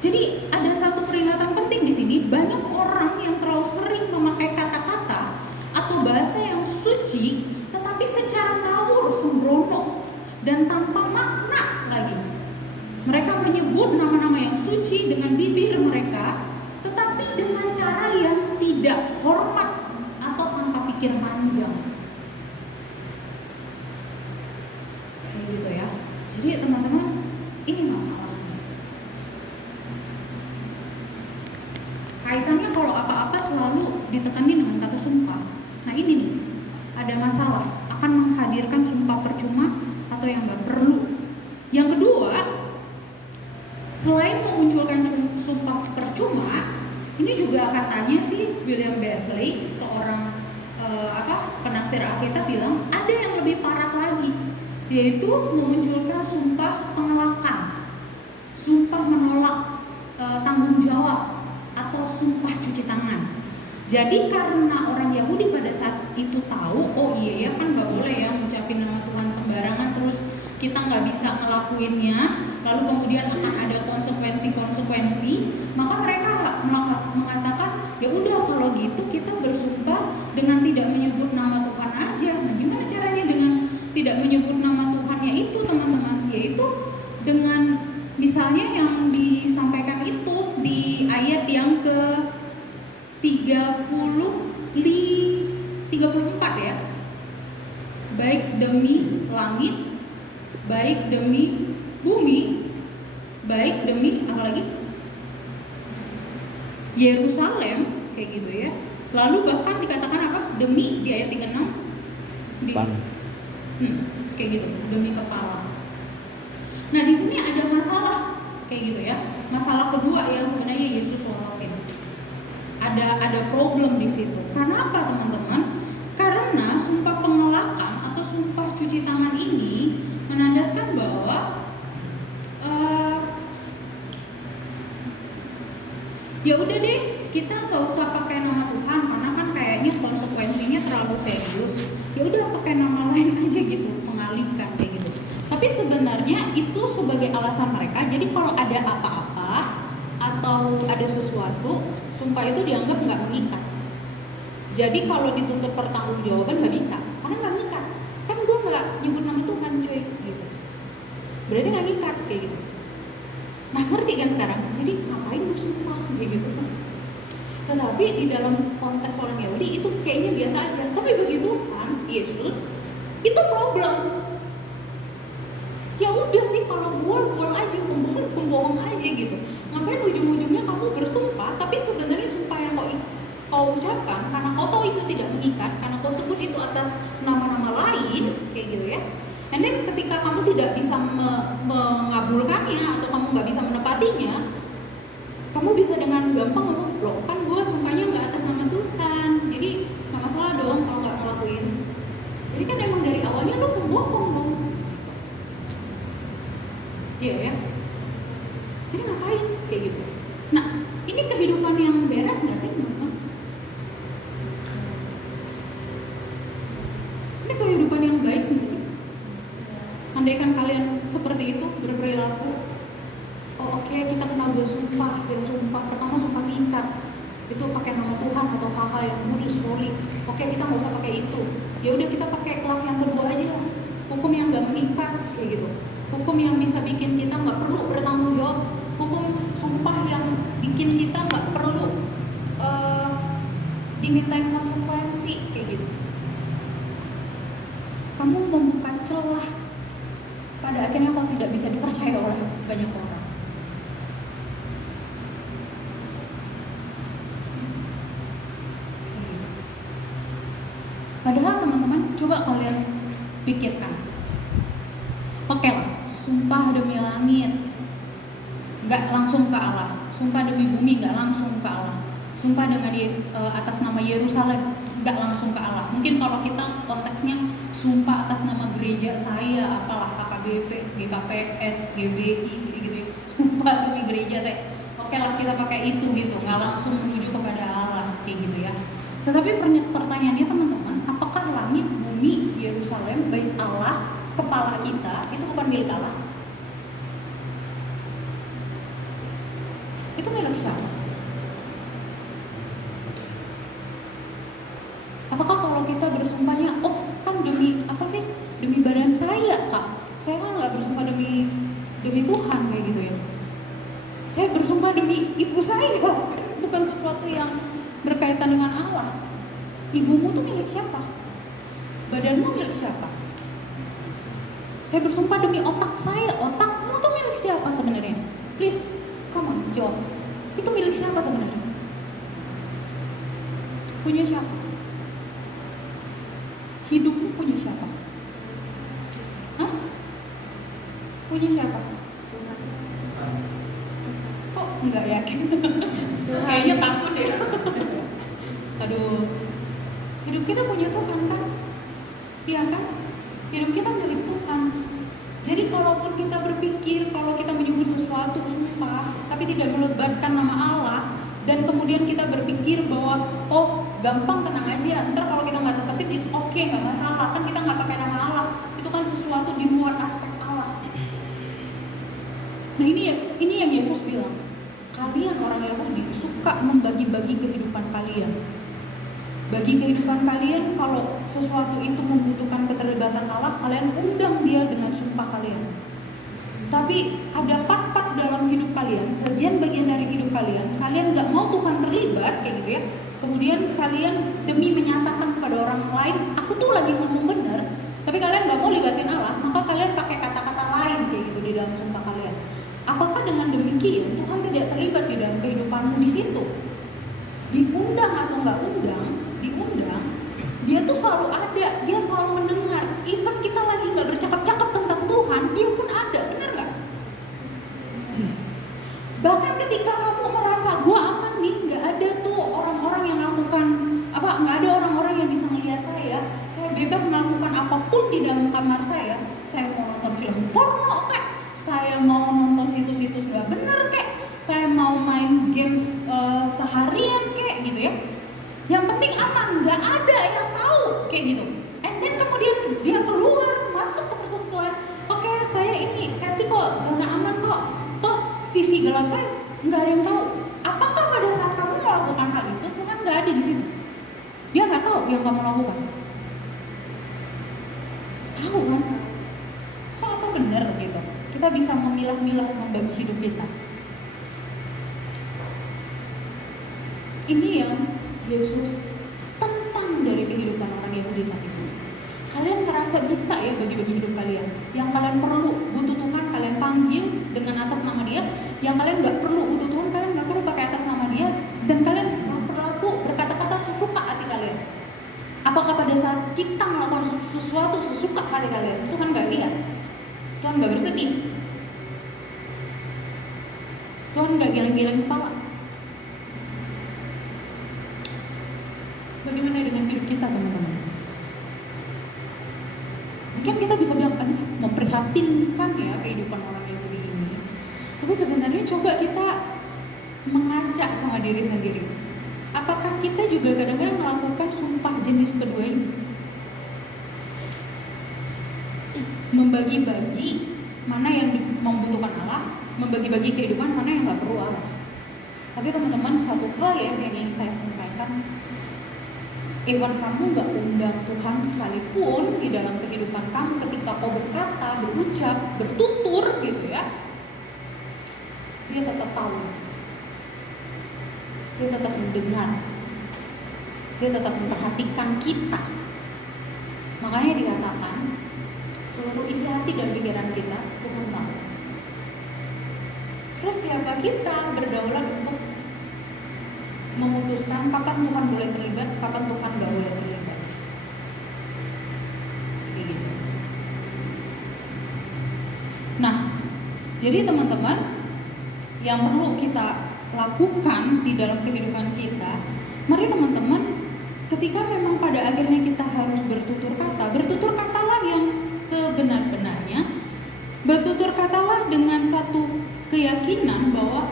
Jadi ada satu peringatan penting di sini, banyak orang yang terlalu sering memakai kata-kata atau bahasa yang suci, tetapi secara ngawur, sembrono, dan tanpa makna lagi. Mereka menyebut nama-nama yang suci dengan bibir mereka, tetapi dengan cara yang tidak hormat atau tanpa pikir panjang. Kayak gitu ya. Jadi teman-teman, ini masalahnya. Kaitannya kalau apa-apa selalu ditekani dengan kata sumpah. Nah ini nih, ada masalah, akan menghadirkan sumpah percuma atau yang gak perlu. Yang kedua, selain memunculkan sumpah percuma, ini juga katanya sih William Barclay, seorang penafsir Alkitab bilang ada yang lebih parah lagi, yaitu memunculkan sumpah penolakan, sumpah menolak tanggung jawab, atau sumpah cuci tangan. Jadi karena orang Yahudi pada saat itu tahu, oh iya ya kan nggak boleh ya ngucapin nama Tuhan sembarangan, terus kita nggak bisa ngelakuinnya, lalu kemudian akan ada konsekuensi, maka mereka mengatakan ya udah kalau gitu kita bersumpah dengan tidak menyebut nama Tuhan aja. Nah gimana caranya dengan tidak menyebut nama Tuhannya itu teman-teman? Yaitu dengan misalnya yang disampaikan itu di ayat yang ke 34 ya, baik demi langit, baik demi bumi, baik demi apa lagi? Yerusalem kayak gitu ya. Lalu bahkan dikatakan apa? Demi di ayat 36 kayak gitu, demi kepala. Nah di sini ada masalah kayak gitu ya. Masalah kedua yang sebenarnya Yesus sorotin. Ada problem di situ. Karena apa teman-teman? Karena sumpah penolakan atau sumpah cuci tangan ini menandaskan bahwa ya udah deh, kita nggak usah pakai nama Tuhan karena kan kayaknya konsekuensinya terlalu serius. Ya udah pakai nama lain aja gitu, mengalihkan kayak gitu. Tapi sebenarnya itu sebagai alasan mereka. Jadi kalau ada apa-apa atau ada sesuatu, sumpah itu dianggap nggak mengikat. Jadi kalau dituntut pertanggungjawaban nggak bisa, karena nggak mengikat. Kan gue nggak nyebut nama Tuhan cuy, gitu. Berarti nggak mengikat kayak gitu. Nah ngerti kan sekarang? Jadi ngapain gue sumpah kayak gitu? Tetapi di dalam konteks orang Yahudi itu kayaknya biasa aja. Tapi bagi Tuhan Yesus itu problem. Ya udah sih kalau buang aja, pembohong aja gitu. Ngapain ujung-ujungnya kamu bersumpah, tapi sebenarnya sumpah yang kau ucapkan karena kau tahu itu tidak mengikat, karena kau sebut itu atas nama-nama lain kayak gitu ya. And then ketika kamu tidak bisa mengabulkannya atau kamu nggak bisa menepatinya, kamu bisa dengan gampang ngomong, loh kan gue sumpahnya nggak atas nama Tuhan, jadi nggak masalah dong kalau nggak ngelakuin. Jadi kan emang dari awalnya lo pembohong dong. Iya ya. Jadi ngapain kayak gitu? Nah Ini kehidupan yang baik nggak sih? Andaikan kalian seperti itu berperilaku, oh oke, kita kena dua sumpah, dan sumpah pertama sumpah tingkat itu pakai nama Tuhan atau hal-hal yang kudus, holy. Oke, kita nggak usah pakai itu. Ya udah, kita pakai kelas yang kedua aja, hukum yang nggak mengikat kayak gitu, hukum yang bisa bikin kita nggak perlu bertanggung jawab, hukum sumpah yang bikin kita nggak perlu dimintain konsekuensi kayak gitu. Kamu membuka celah, pada akhirnya kau tidak bisa dipercaya oleh banyak orang. Padahal teman-teman, coba kalian pikirkan. Oke lah, sumpah demi langit nggak langsung ke Allah, sumpah demi bumi nggak langsung ke Allah, sumpah dengan atas nama Yerusalem nggak langsung ke Allah. Mungkin kalau kita konteksnya sumpah atas nama gereja saya, apalah KKBP, GKPS, GBI kayak gitu ya, sumpah demi gereja saya. Oke lah, kita pakai itu gitu, nggak langsung menuju kepada Allah kayak gitu ya. Tetapi pertanyaannya teman-teman, apakah langit, bumi, Yerusalem, bait Allah, kepala kita itu bukan milik Allah? Itu milik siapa? Apakah kalau kita bersumpahnya, oh kan demi apa sih? Demi badan saya, Kak. Saya kan nggak bersumpah demi Tuhan kayak gitu ya. Saya bersumpah demi ibu saya, bukan sesuatu yang berkaitan dengan Allah. Ibumu tuh milik siapa? Badanmu milik siapa? Saya bersumpah demi otak saya, otakmu tuh milik siapa sebenarnya? Please, come on, jawab. Itu milik siapa sebenarnya? Punya siapa? Hidupmu punya siapa? Hah? Punya siapa? Kok nggak yakin? Kayaknya takut ya. Aduh, hidup kita punya Tuhan kan? Iya kan? Hidup kita milik Tuhan. Jadi kalaupun kita berpikir, kalau kita menyebut sesuatu sumpah, tapi tidak melibatkan nama Allah, dan kemudian kita berpikir bahwa oh gampang, tenang aja, ntar kalau kita nggak tepatin it's okay, nggak masalah, kan kita nggak pakai nama Allah, itu kan sesuatu di luar aspek Allah. Nah ini yang Yesus bilang, kalian orang Yahudi suka membagi-bagi kehidupan kalian. Bagi kehidupan kalian, kalau sesuatu itu membutuhkan keterlibatan Allah, kalian undang dia dengan sumpah kalian. Tapi ada part-part dalam hidup kalian, bagian-bagian dari hidup kalian, kalian nggak mau Tuhan terlibat kayak gitu ya. Kemudian kalian demi menyatakan kepada orang lain, aku tuh lagi ngomong benar, tapi kalian nggak mau libatin Allah, maka kalian pakai kata-kata lain kayak gitu di dalam sumpah kalian. Apakah dengan demikian Tuhan tidak terlibat di dalam kehidupanmu di situ? Diundang atau nggak undang, diundang, dia tuh selalu ada, dia selalu mendengar. Even kita lagi nggak bercakap-cakap tentang Tuhan, dia pun ada, bener nggak? Bahkan ketika kamu merasa gua aman nih, nggak ada tuh orang-orang yang melakukan apa, nggak ada orang-orang yang bisa melihat saya bebas melakukan apapun di dalam kamar saya mau nonton film porno kek, saya mau nonton situs-situs nggak bener kek, saya mau main games seharian kek gitu ya. Yang penting aman, nggak ada yang tahu kayak gitu. And then kemudian dia keluar, masuk ke persekutuan. Oke, saya ini safety kok, zona aman kok. Toh sisi gelap saya nggak ada yang tahu. Apakah pada saat kamu melakukan hal itu, Tuhan nggak ada di situ? Dia nggak tahu yang kamu lakukan. Tahu kan? So apa benar gitu? Kita bisa memilah-milah membagi hidup kita. Ini yang Yesus tentang dari kehidupan orang Yahudi saat itu. Kalian merasa bisa ya bagi-bagi hidup kalian. Yang kalian perlu butuh Tuhan, kalian panggil dengan atas nama Dia. Yang kalian nggak perlu butuh Tuhan, kalian nggak perlu pakai atas nama Dia. Dan kalian berperilaku, berkata-kata sesuka hati kalian. Apakah pada saat kita melakukan sesuatu sesuka hati kalian, Tuhan nggak lihat? Tuhan nggak bersedih? Tuhan nggak geleng-geleng kepala? Bagaimana dengan hidup kita, teman-teman? Mungkin kita bisa bilang, aduh, memprihatinkan ya kehidupan orang Yahudi ini. Tapi sebenarnya coba kita mengajak sama diri sendiri. Apakah kita juga kadang-kadang melakukan sumpah jenis kedua ini? membagi-bagi mana yang membutuhkan Allah, membagi-bagi kehidupan mana yang nggak perlu Allah. Tapi teman-teman, satu hal ya yang ingin saya sampaikan, even kamu nggak undang Tuhan sekalipun di dalam kehidupan kamu, ketika kau berkata, berucap, bertutur gitu ya, dia tetap tahu, dia tetap mendengar, dia tetap memperhatikan kita. Makanya dikatakan seluruh isi hati dan pikiran kita Tuhan tahu. Terus siapa kita berdaulat untuk memutuskan kapan Tuhan boleh terlibat, kapan Tuhan gak boleh terlibat. Kayak gitu. Nah, jadi teman-teman, yang perlu kita lakukan di dalam kehidupan kita, mari teman-teman, ketika memang pada akhirnya kita harus bertutur katalah yang sebenar-benarnya, bertutur katalah dengan satu keyakinan bahwa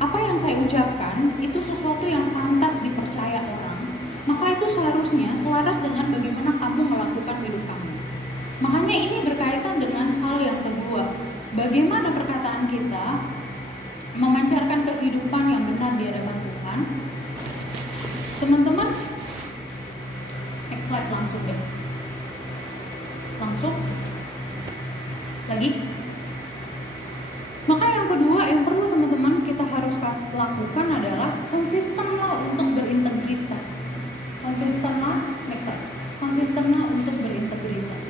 apa yang saya ucapkan itu sesuatu yang pantas dipercaya orang, maka itu seharusnya selaras dengan bagaimana kamu melakukan hidup kamu. Makanya ini berkaitan dengan hal yang kedua, bagaimana perkataan kita memancarkan kehidupan yang benar di hadapan Tuhan. Teman-teman, next slide langsung deh. Langsung lagi. Maka yang kedua yang perlu teman-teman kita harus lakukan adalah konsistenlah untuk berintegritas. Konsistenlah, next slide. Konsistenlah untuk berintegritas.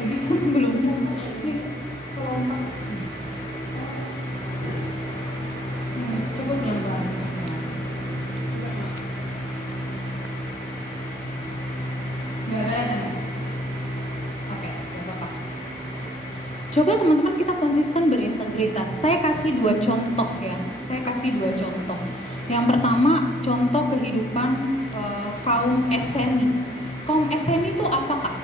Lagi belum mau. Coba pelan-pelan. Nggak ada. Oke, nggak apa-apa. Coba teman-teman kita konsisten berintegritas. Saya kasih dua contoh ya. Yang pertama, contoh kehidupan kaum Eseni. Kaum Eseni itu apakah?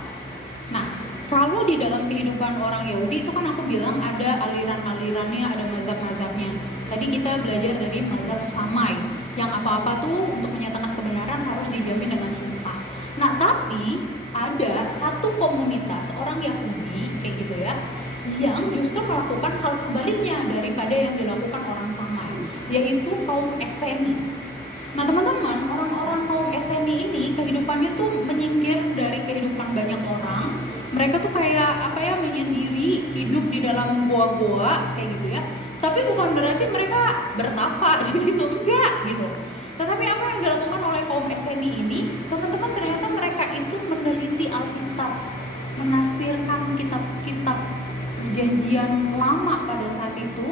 Nah, kalau di dalam kehidupan orang Yahudi itu kan aku bilang ada aliran-alirannya, ada mazhab-mazhabnya. Tadi kita belajar dari mazhab Samai, yang apa-apa tuh untuk menyatakan kebenaran harus dijamin dengan sumpah. Nah, tapi ada satu komunitas orang Yahudi kayak gitu ya, yang justru melakukan hal sebaliknya daripada yang dilakukan orang Samai, yaitu kaum Eseni. Nah teman-teman, orang-orang kaum Eseni ini kehidupannya tuh menyinggir dari kehidupan banyak orang. Mereka tuh kayak apa ya, menyendiri, hidup di dalam goa-goa kayak gitu ya. Tapi bukan berarti mereka bertapa di situ, enggak gitu. Tetapi apa yang dilakukan oleh kaum Eseni ini, teman-teman, ternyata mereka itu meneliti Alkitab, menafsirkan kitab-kitab Perjanjian Lama pada saat itu,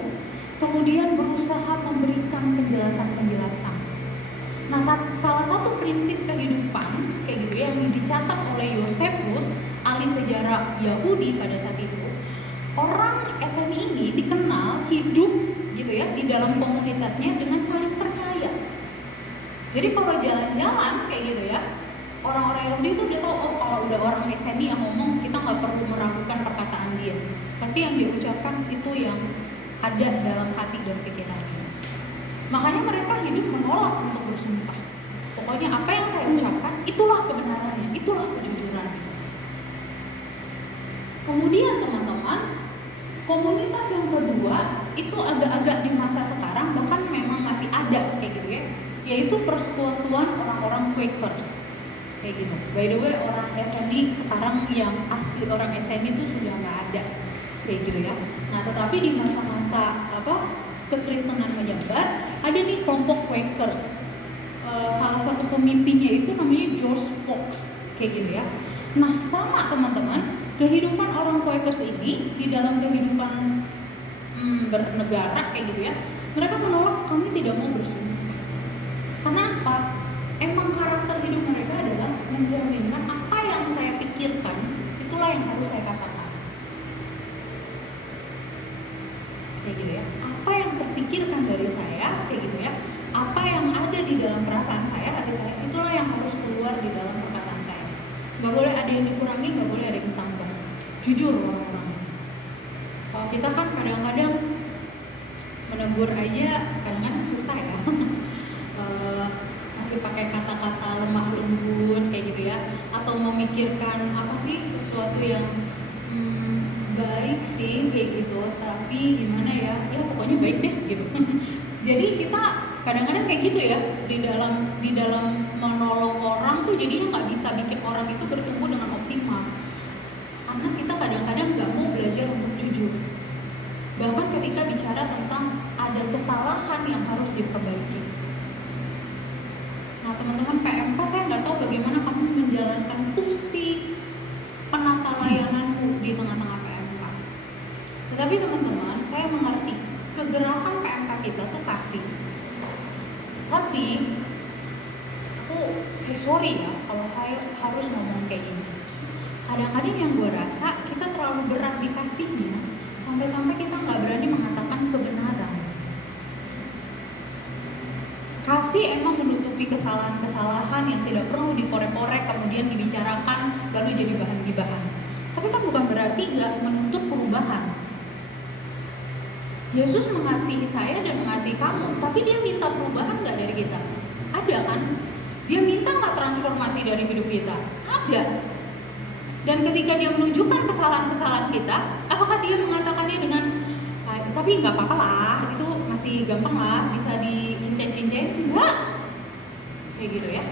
kemudian berusaha memberikan penjelasan-penjelasan. Nah, salah satu prinsip kehidupan kayak gitu ya, yang dicatat oleh Yosefus, ahli sejarah Yahudi pada saat itu, orang Eseni ini dikenal hidup gitu ya di dalam komunitasnya dengan saling percaya. Jadi kalau jalan-jalan kayak gitu ya, orang-orang Yahudi itu udah tahu, oh kalau udah orang Eseni yang ngomong, kita nggak perlu meragukan perkataan dia. Pasti yang dia ucapkan itu yang ada dalam hati dan pikirannya. Makanya mereka hidup menolak untuk bersumpah. Pokoknya apa yang saya ucapkan, itulah kebenarannya, itulah kejujurannya. Kemudian teman-teman, komunitas yang kedua itu agak-agak di masa sekarang bahkan memang masih ada kayak gitu ya, yaitu persekutuan orang-orang Quakers kayak gitu. By the way, orang Eseni sekarang yang asli orang Eseni itu sudah nggak ada kayak gitu ya. Nah, tetapi di masa-masa kekristenan menyebar, ada nih kelompok Quakers. Salah satu pemimpinnya itu namanya George Fox kayak gitu ya. Nah, sama teman-teman, kehidupan orang Quakers ini di dalam kehidupan bernegara kayak gitu ya, mereka menolak, kami tidak mau bersumpah. Kenapa? Emang karakter hidup mereka adalah mencerminkan apa yang saya pikirkan, itulah yang harus saya katakan. Kayak gitu ya. Apa yang terpikirkan dari saya, kayak gitu ya. Apa yang ada di dalam perasaan saya, hati saya, itulah yang harus keluar di dalam perkataan saya. Gak boleh ada yang dikurangi, gak boleh ada yang ditambah. Jujur orang-orang. Kalau kita kan kadang-kadang menegur aja, kadang-kadang susah ya. Masih pakai kata-kata lemah lembut kayak gitu ya, atau memikirkan apa sih sesuatu yang baik sih kayak gitu, tapi gimana ya pokoknya baik deh gitu. Jadi kita kadang-kadang kayak gitu ya, di dalam menolong orang tuh jadinya nggak bisa bikin orang itu bertumbuh dengan optimal, karena kita kadang-kadang nggak mau belajar untuk jujur, bahkan ketika bicara tentang ada kesalahan yang harus diperbaiki. Nah teman-teman PMK, saya nggak tahu bagaimana kamu menjalankan fungsi penata layananmu di tengah-tengah PMK. Tetapi teman-teman, saya mengerti kegerakan PMK kita tuh kasih. Tapi saya sorry ya kalau harus ngomong kayak gini. Kadang-kadang yang gue rasa kita terlalu berat dikasihnya, sampai-sampai kita nggak berani mengatakan kebenaran. Kasih emang menutupi kesalahan-kesalahan yang tidak perlu dikorek-korek kemudian dibicarakan lalu jadi bahan gibahan. Tapi kan bukan berarti nggak menuntut perubahan. Yesus mengasihi saya dan mengasihi kamu, tapi dia minta perubahan nggak dari kita? Ada kan? Dia minta nggak transformasi dari hidup kita? Ada. Dan ketika dia menunjukkan kesalahan-kesalahan kita, apakah dia mengatakannya dengan tapi nggak apa-apa lah, itu masih gampang lah, bisa dicincin-cincin? Enggak. Kayak gitu ya.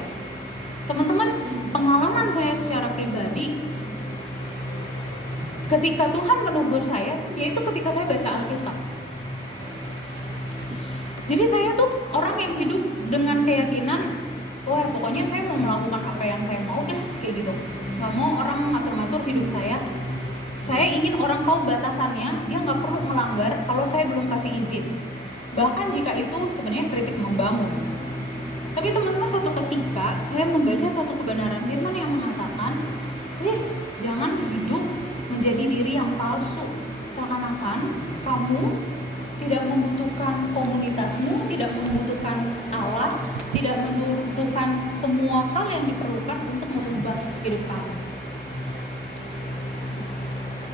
Teman-teman, pengalaman saya secara pribadi, ketika Tuhan menegur saya, yaitu ketika saya baca Alkitab. Jadi saya tuh orang yang hidup dengan keyakinan, wah pokoknya saya mau melakukan apa yang saya mau deh, kayak gitu. Nggak mau orang mengatur-ngatur hidup saya. Saya ingin orang tahu batasannya, dia nggak perlu melanggar kalau saya belum kasih izin. Bahkan jika itu sebenarnya kritik membangun. Tapi teman-teman, satu ketika saya membaca satu kebenaran firman yang mengatakan, please jangan hidup menjadi diri yang palsu. Seakan-akan kamu tidak membutuhkan komunitasmu, tidak membutuhkan alat, tidak membutuhkan semua hal yang diperlukan untuk merubah hidup kamu.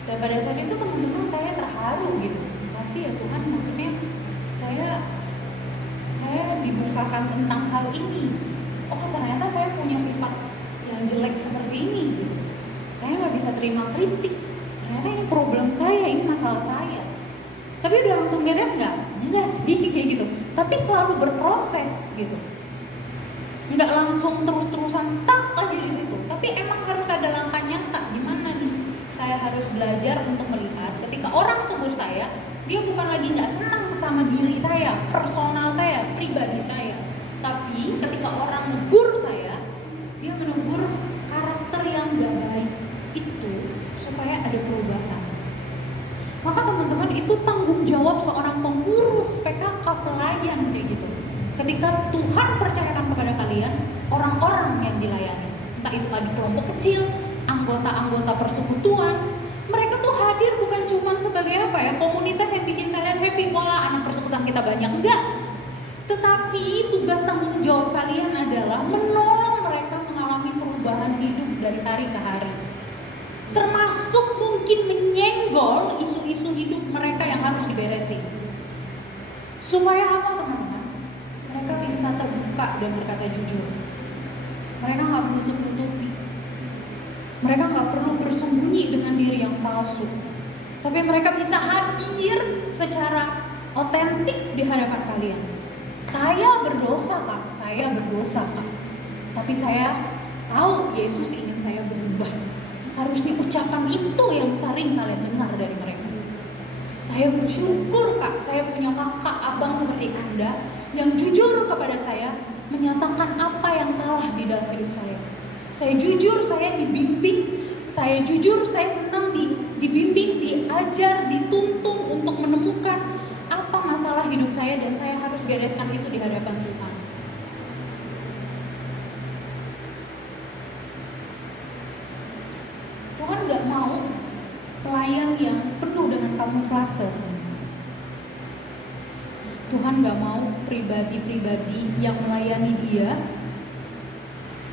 Dan pada saat itu teman-teman, saya terharu gitu. Kasih ya Tuhan, maksudnya saya dibukakan tentang hal ini. Oh ternyata saya punya sifat yang jelek seperti ini gitu. Saya nggak bisa terima kritik. Ternyata ini problem saya, ini masalah saya. Tapi udah langsung beres nggak? Enggak sih kayak gitu. Tapi selalu berproses gitu. Nggak langsung terus-terusan stuck aja di situ. Tapi emang harus ada langkah nyata. Gimana nih? Saya harus belajar untuk melihat ketika orang tegur saya, dia bukan lagi nggak senang sama diri saya, personal saya, pribadi saya. Tapi ketika orang negur saya, dia menegur karakter yang nggak baik itu supaya ada perubahan. Maka teman-teman, itu tanggung jawab seorang pengurus PKK pelayan kayak gitu. Ketika Tuhan percayakan kepada kalian orang-orang yang dilayani, entah itu tadi kelompok kecil, anggota-anggota persekutuan, mereka tuh hadir bukan cuma sebagai apa ya, komunitas yang bikin kalian happy, wah anak persekutuan kita banyak, enggak. Tetapi tugas tanggung jawab kalian adalah menolong mereka mengalami perubahan hidup dari hari ke hari. Termasuk mungkin menyenggol isu-isu hidup mereka yang harus diberesin. Supaya apa teman-teman? Mereka bisa terbuka dan berkata jujur. Mereka nggak menutup-nutupi. Mereka nggak perlu bersembunyi dengan diri yang palsu. Tapi mereka bisa hadir secara otentik di hadapan kalian. Saya berdosa Kak, saya berdosa Kak. Tapi saya tahu Yesus ingin saya berubah. Harusnya ucapan itu yang sering kalian dengar dari mereka. Saya bersyukur Kak, saya punya kakak, abang seperti Anda yang jujur kepada saya, menyatakan apa yang salah di dalam hidup saya. Saya jujur, saya dibimbing, saya jujur, saya senang dibimbing, diajar, dituntun untuk menemukan apa masalah hidup saya dan saya harus bereskan itu di hadapan Tuhan. Tuhan gak mau pelayan yang penuh dengan kamuflase. Tuhan gak mau pribadi-pribadi yang melayani dia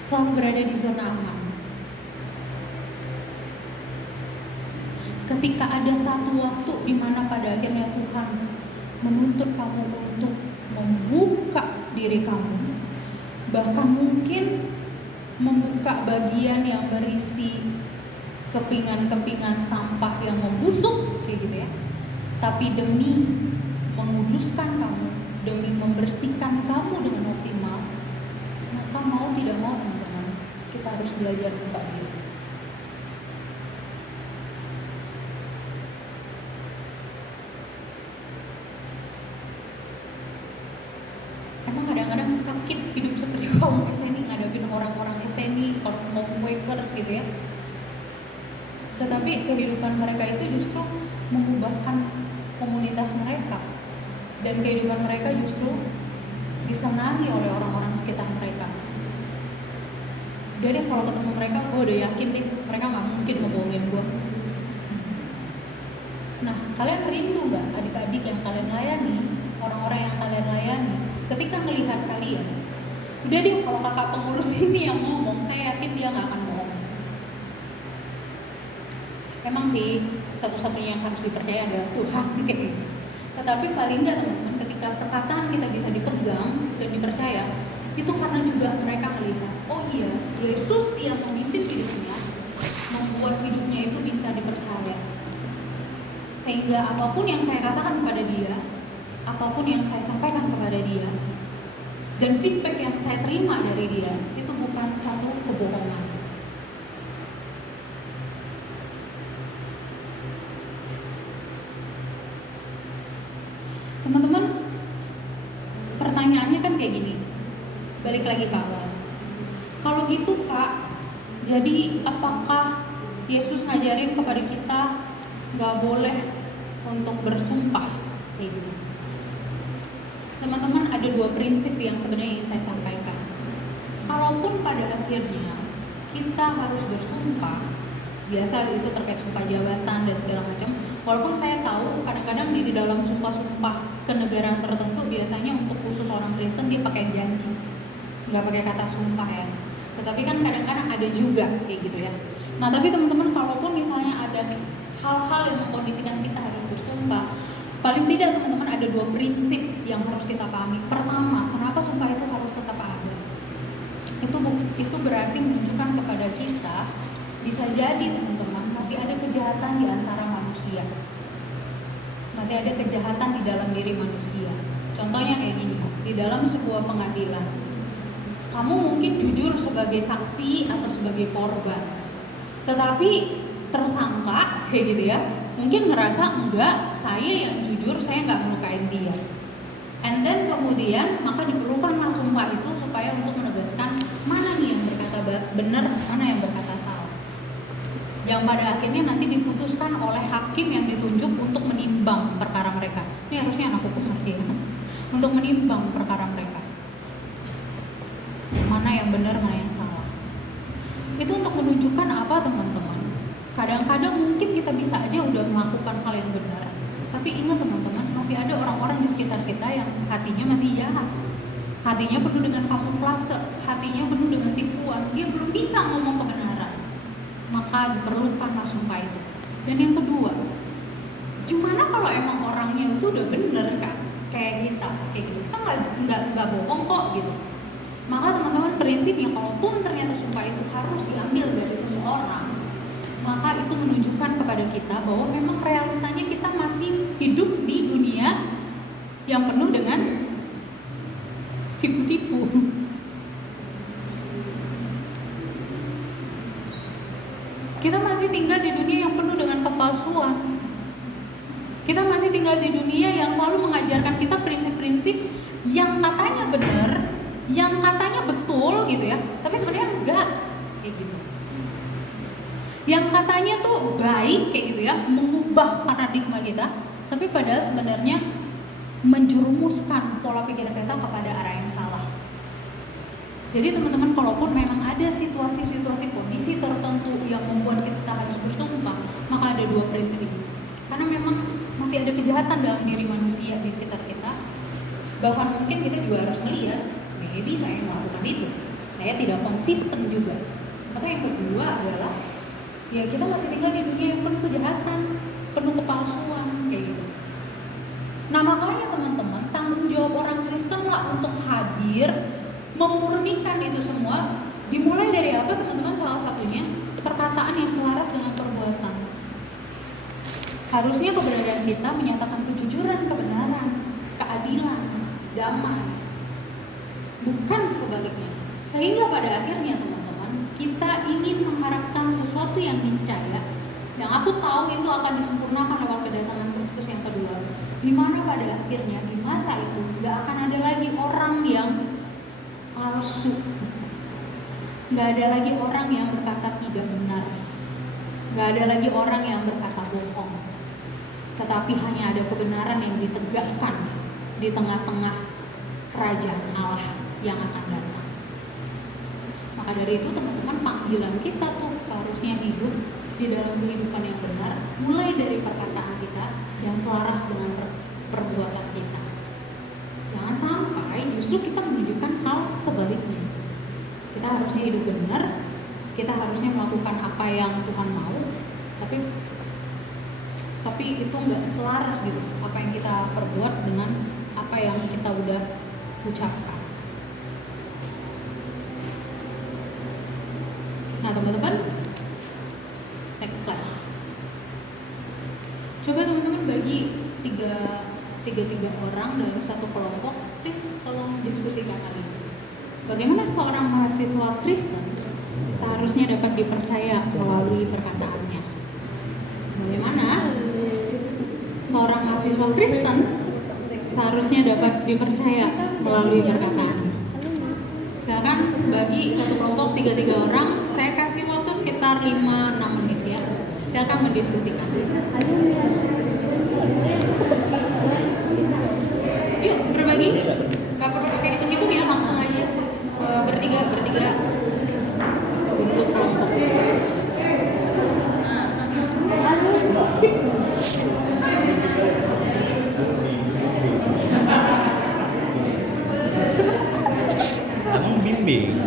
selalu berada di zona aman. Ketika ada satu waktu di mana pada akhirnya Tuhan menuntut kamu untuk membuka diri kamu, bahkan mungkin membuka bagian yang berisi kepingan-kepingan sampah yang membusuk kayak gitu ya. Tapi demi menguduskan kamu, demi membersihkan kamu dengan optimal, maka mau tidak mau teman-teman, kita harus belajar buka diri. Emang kadang-kadang sakit hidup seperti kaum SNI, ngadapin orang-orang SNI, kaum Quakers gitu ya. Tetapi kehidupan mereka itu justru mengubahkan komunitas mereka, dan kehidupan mereka justru disenangi oleh orang-orang sekitar mereka. Jadi kalau ketemu mereka, gue udah yakin deh mereka nggak mungkin ngebohongin gue. Nah, kalian rindu nggak adik-adik yang kalian layani, orang-orang yang kalian layani, ketika melihat kalian, udah deh kalau kakak pengurus ini yang ngomong, saya yakin dia nggak akan bohong. Emang sih satu-satunya yang harus dipercaya adalah Tuhan. Tetapi paling nggak teman-teman, ketika perkataan kita bisa dipegang dan dipercaya, itu karena juga mereka melihat, oh iya, Yesus yang memimpin hidupnya, membuat hidupnya itu bisa dipercaya. Sehingga apapun yang saya katakan kepada dia, apapun yang saya sampaikan kepada dia, dan feedback yang saya terima dari dia, itu bukan satu kebohongan. Teman-teman, pertanyaannya kan kayak gini, balik lagi ke awal. Kalau gitu Kak, jadi apakah Yesus ngajarin kepada kita nggak boleh untuk bersumpah? Kayak gitu. Teman-teman, ada dua prinsip yang sebenarnya ingin saya sampaikan. Kalaupun pada akhirnya kita harus bersumpah, biasa itu terkait sumpah jabatan dan segala macam. Walaupun saya tahu kadang-kadang di dalam sumpah-sumpah kenegaraan tertentu biasanya untuk khusus orang Kristen dia pakai janji, nggak pakai kata sumpah ya. Tetapi kan kadang-kadang ada juga kayak gitu ya. Nah tapi teman-teman, kalaupun misalnya ada hal-hal yang mengkondisikan kita harus bersumpah, paling tidak teman-teman ada dua prinsip yang harus kita pahami. Pertama, kenapa sumpah itu harus tetap ada? Itu berarti menunjukkan kepada kita, bisa jadi teman-teman masih ada kejahatan di antara manusia, masih ada kejahatan di dalam diri manusia. Contohnya kayak gini, di dalam sebuah pengadilan, kamu mungkin jujur sebagai saksi atau sebagai korban, tetapi tersangka kayak gitu ya, mungkin ngerasa enggak, saya yang jujur, saya nggak melukain dia. And then kemudian maka diperlukanlah sumpah itu supaya untuk menegaskan mana nih yang berkata benar, mana yang berkata salah. Yang pada akhirnya nanti diputuskan oleh hakim yang ditunjuk untuk menimbang perkara mereka. Ini harusnya anak hukum ngerti ya, untuk menimbang perkara mereka. Mana yang benar, mana yang salah. Itu untuk menunjukkan apa teman-teman? Kadang-kadang mungkin kita bisa aja udah melakukan hal yang benar, tapi ingat teman-teman, masih ada orang-orang di sekitar kita yang hatinya masih jahat, hatinya penuh dengan kamuflase, hatinya penuh dengan tipuan, dia belum bisa ngomong kebenaran. Maka diperlukan sumpah itu. Dan yang kedua, gimana kalau emang orangnya itu udah bener kan, kayak kita, kayak gitu, kita nggak bohong kok gitu. Maka teman-teman, prinsipnya kalaupun ternyata sumpah itu harus diambil dari seseorang, maka itu menunjukkan kepada kita bahwa memang realitanya kita masih hidup di dunia yang penuh dengan tipu-tipu. Kita masih tinggal di dunia yang penuh dengan kepalsuan. Kita masih tinggal di dunia yang selalu mengajarkan kita prinsip-prinsip yang katanya benar, yang katanya betul gitu ya, tapi sebenarnya enggak kayak gitu. Yang katanya tuh baik kayak gitu ya, mengubah paradigma kita, tapi padahal sebenarnya menjerumuskan pola pikir kita kepada arah yang salah. Jadi teman-teman, kalaupun memang ada situasi-situasi kondisi tertentu yang membuat kita harus bersumpah, maka ada dua prinsip ini. Karena memang masih ada kejahatan dalam diri manusia di sekitar kita. Bahkan mungkin kita juga harus melihat, maybe saya melakukan itu, saya tidak konsisten juga. Atau yang kedua adalah, ya kita masih tinggal di dunia yang penuh kejahatan, penuh kepalsuan kayak gitu. Nah makanya teman-teman, tanggung jawab orang Kristen lah untuk hadir, memurnikan itu semua, Dimulai dari apa teman-teman? Salah satunya perkataan yang selaras dengan perbuatan. Harusnya keberadaan kita menyatakan kejujuran, kebenaran, keadilan, damai, bukan sebaliknya. Sehingga pada akhirnya teman-teman, kita ingin mengharapkan sesuatu yang niscaya, yang aku tahu itu akan disempurnakan lewat kedatangan Kristus yang kedua, di mana pada akhirnya di masa itu gak akan ada lagi orang yang palsu, gak ada lagi orang yang berkata tidak benar, gak ada lagi orang yang berkata bohong, tetapi hanya ada kebenaran yang ditegakkan di tengah-tengah kerajaan Allah yang akan datang. Maka dari itu teman-teman, panggilan kita tuh seharusnya hidup di dalam kehidupan yang benar, mulai dari perkataan kita yang selaras dengan perbuatan kita. Jangan sampai justru kita menunjukkan hal sebaliknya. Kita harusnya hidup benar, kita harusnya melakukan apa yang Tuhan mau, tapi itu nggak selaras gitu, apa yang kita perbuat dengan apa yang kita udah ucapkan. Nah teman-teman, next slide. Coba teman-teman bagi tiga orang dalam satu kelompok, please tolong diskusikan hal ini. Bagaimana seorang mahasiswa Kristen seharusnya dapat dipercaya melalui perkataannya? Bagaimana seorang mahasiswa Kristen seharusnya dapat dipercaya melalui perkataan? Silakan bagi satu kelompok 3 orang. Saya kasih waktu sekitar 5-6 menit ya. Silakan mendiskusikan. Yuk berbagi. Gak perlu pakai hitung-hitung ya, langsung aja. Bertiga. Bentuk kelompok. Emang bimbing.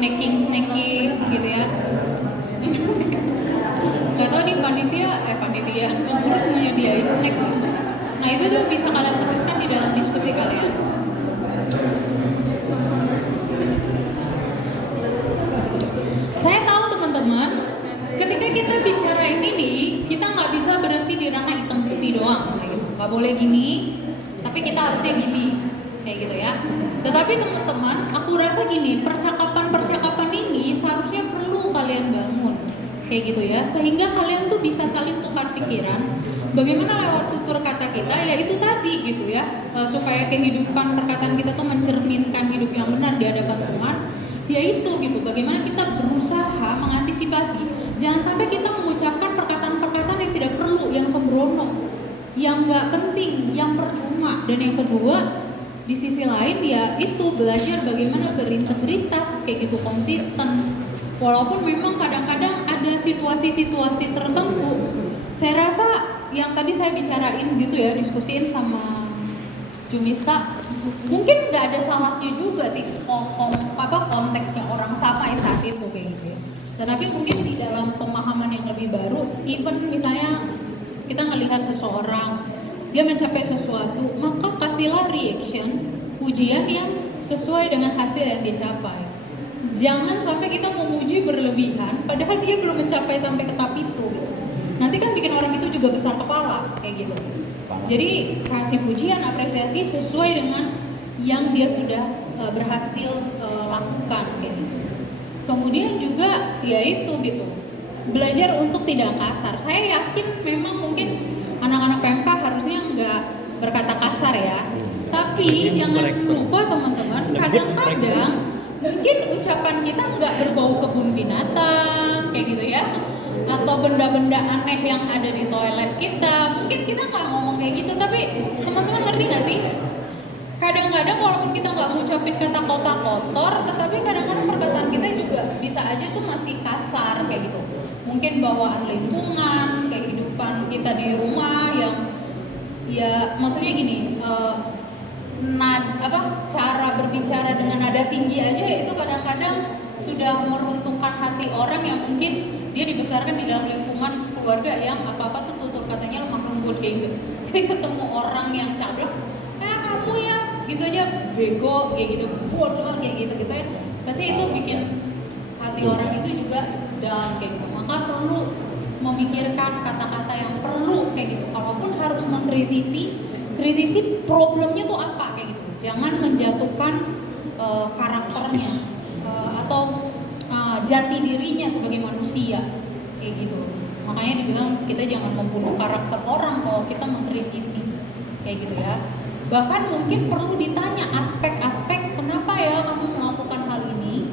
snacking gitu ya. Gak tau nih panitia pengurus menyediain snack. Nah itu tuh bisa kalian teruskan di dalam diskusi kalian. Saya tahu teman-teman, ketika kita bicarain ini, kita nggak bisa berhenti di ranah hitam putih doang, kayak gitu. Nggak boleh gini, tapi kita harusnya gini, kayak gitu ya. Tetapi teman-teman, aku rasa gini, percakapan ini seharusnya perlu kalian bangun, kayak gitu ya, sehingga kalian tuh bisa saling tukar pikiran. Bagaimana lewat tutur kata kita, ya itu tadi gitu ya, supaya kehidupan perkataan kita tuh mencerminkan hidup yang benar di hadapan Tuhan. Yaitu gitu, bagaimana kita berusaha mengantisipasi jangan sampai kita mengucapkan perkataan-perkataan yang tidak perlu, yang sembrono, yang nggak penting, yang percuma. Dan yang kedua, di sisi lain ya itu belajar bagaimana berintegritas, kayak gitu, konsisten. Walaupun memang kadang-kadang ada situasi-situasi tertentu, saya rasa yang tadi saya bicarain gitu ya, diskusiin sama Jumista, mungkin nggak ada salahnya juga sih konteksnya orang sama saat itu kayak gitu ya. Tetapi mungkin di dalam pemahaman yang lebih baru, even misalnya kita ngelihat seseorang dia mencapai sesuatu, maka kasihlah reaction, pujian yang sesuai dengan hasil yang dicapai. Jangan sampai kita memuji berlebihan padahal dia belum mencapai sampai ke tahap itu gitu. Nanti kan bikin orang itu juga besar kepala kayak gitu. Jadi kasih pujian, apresiasi sesuai dengan yang dia sudah berhasil lakukan kayak gitu. Kemudian juga yaitu gitu, belajar untuk tidak kasar. Saya yakin memang mungkin anak-anak PMK harusnya nggak berkata kasar ya. Tapi jangan lupa teman-teman, kadang-kadang mungkin ucapan kita nggak berbau kebun binatang kayak gitu ya, atau benda-benda aneh yang ada di toilet kita. Mungkin kita nggak ngomong kayak gitu, tapi teman-teman ngerti nggak sih? Kadang-kadang walaupun kita nggak ngucapin kata kota kotor, tetapi kadang-kadang perkataan kita juga bisa aja tuh masih kasar kayak gitu. Mungkin bawaan lingkungan, kehidupan kita di rumah yang ya maksudnya gini, cara berbicara dengan nada tinggi aja itu kadang-kadang sudah meruntuhkan hati orang yang mungkin dia dibesarkan di dalam lingkungan keluarga yang apa-apa tuh tutur katanya lemah lembut kayak gitu. Jadi ketemu orang yang cablak, kamu ya gitu aja bego kayak gitu, bodoh kayak gitu ya, pasti itu bikin hati orang itu juga down kayak gitu. Maka perlu memikirkan kata-kata yang perlu kayak gitu. Kalaupun harus mengkritisi problemnya tuh apa kayak gitu. Jangan menjatuhkan karakternya atau jati dirinya sebagai manusia kayak gitu. Makanya dibilang kita jangan membunuh karakter orang kalau kita mengkritisi kayak gitu ya. Bahkan mungkin perlu ditanya aspek-aspek kenapa ya kamu melakukan hal ini,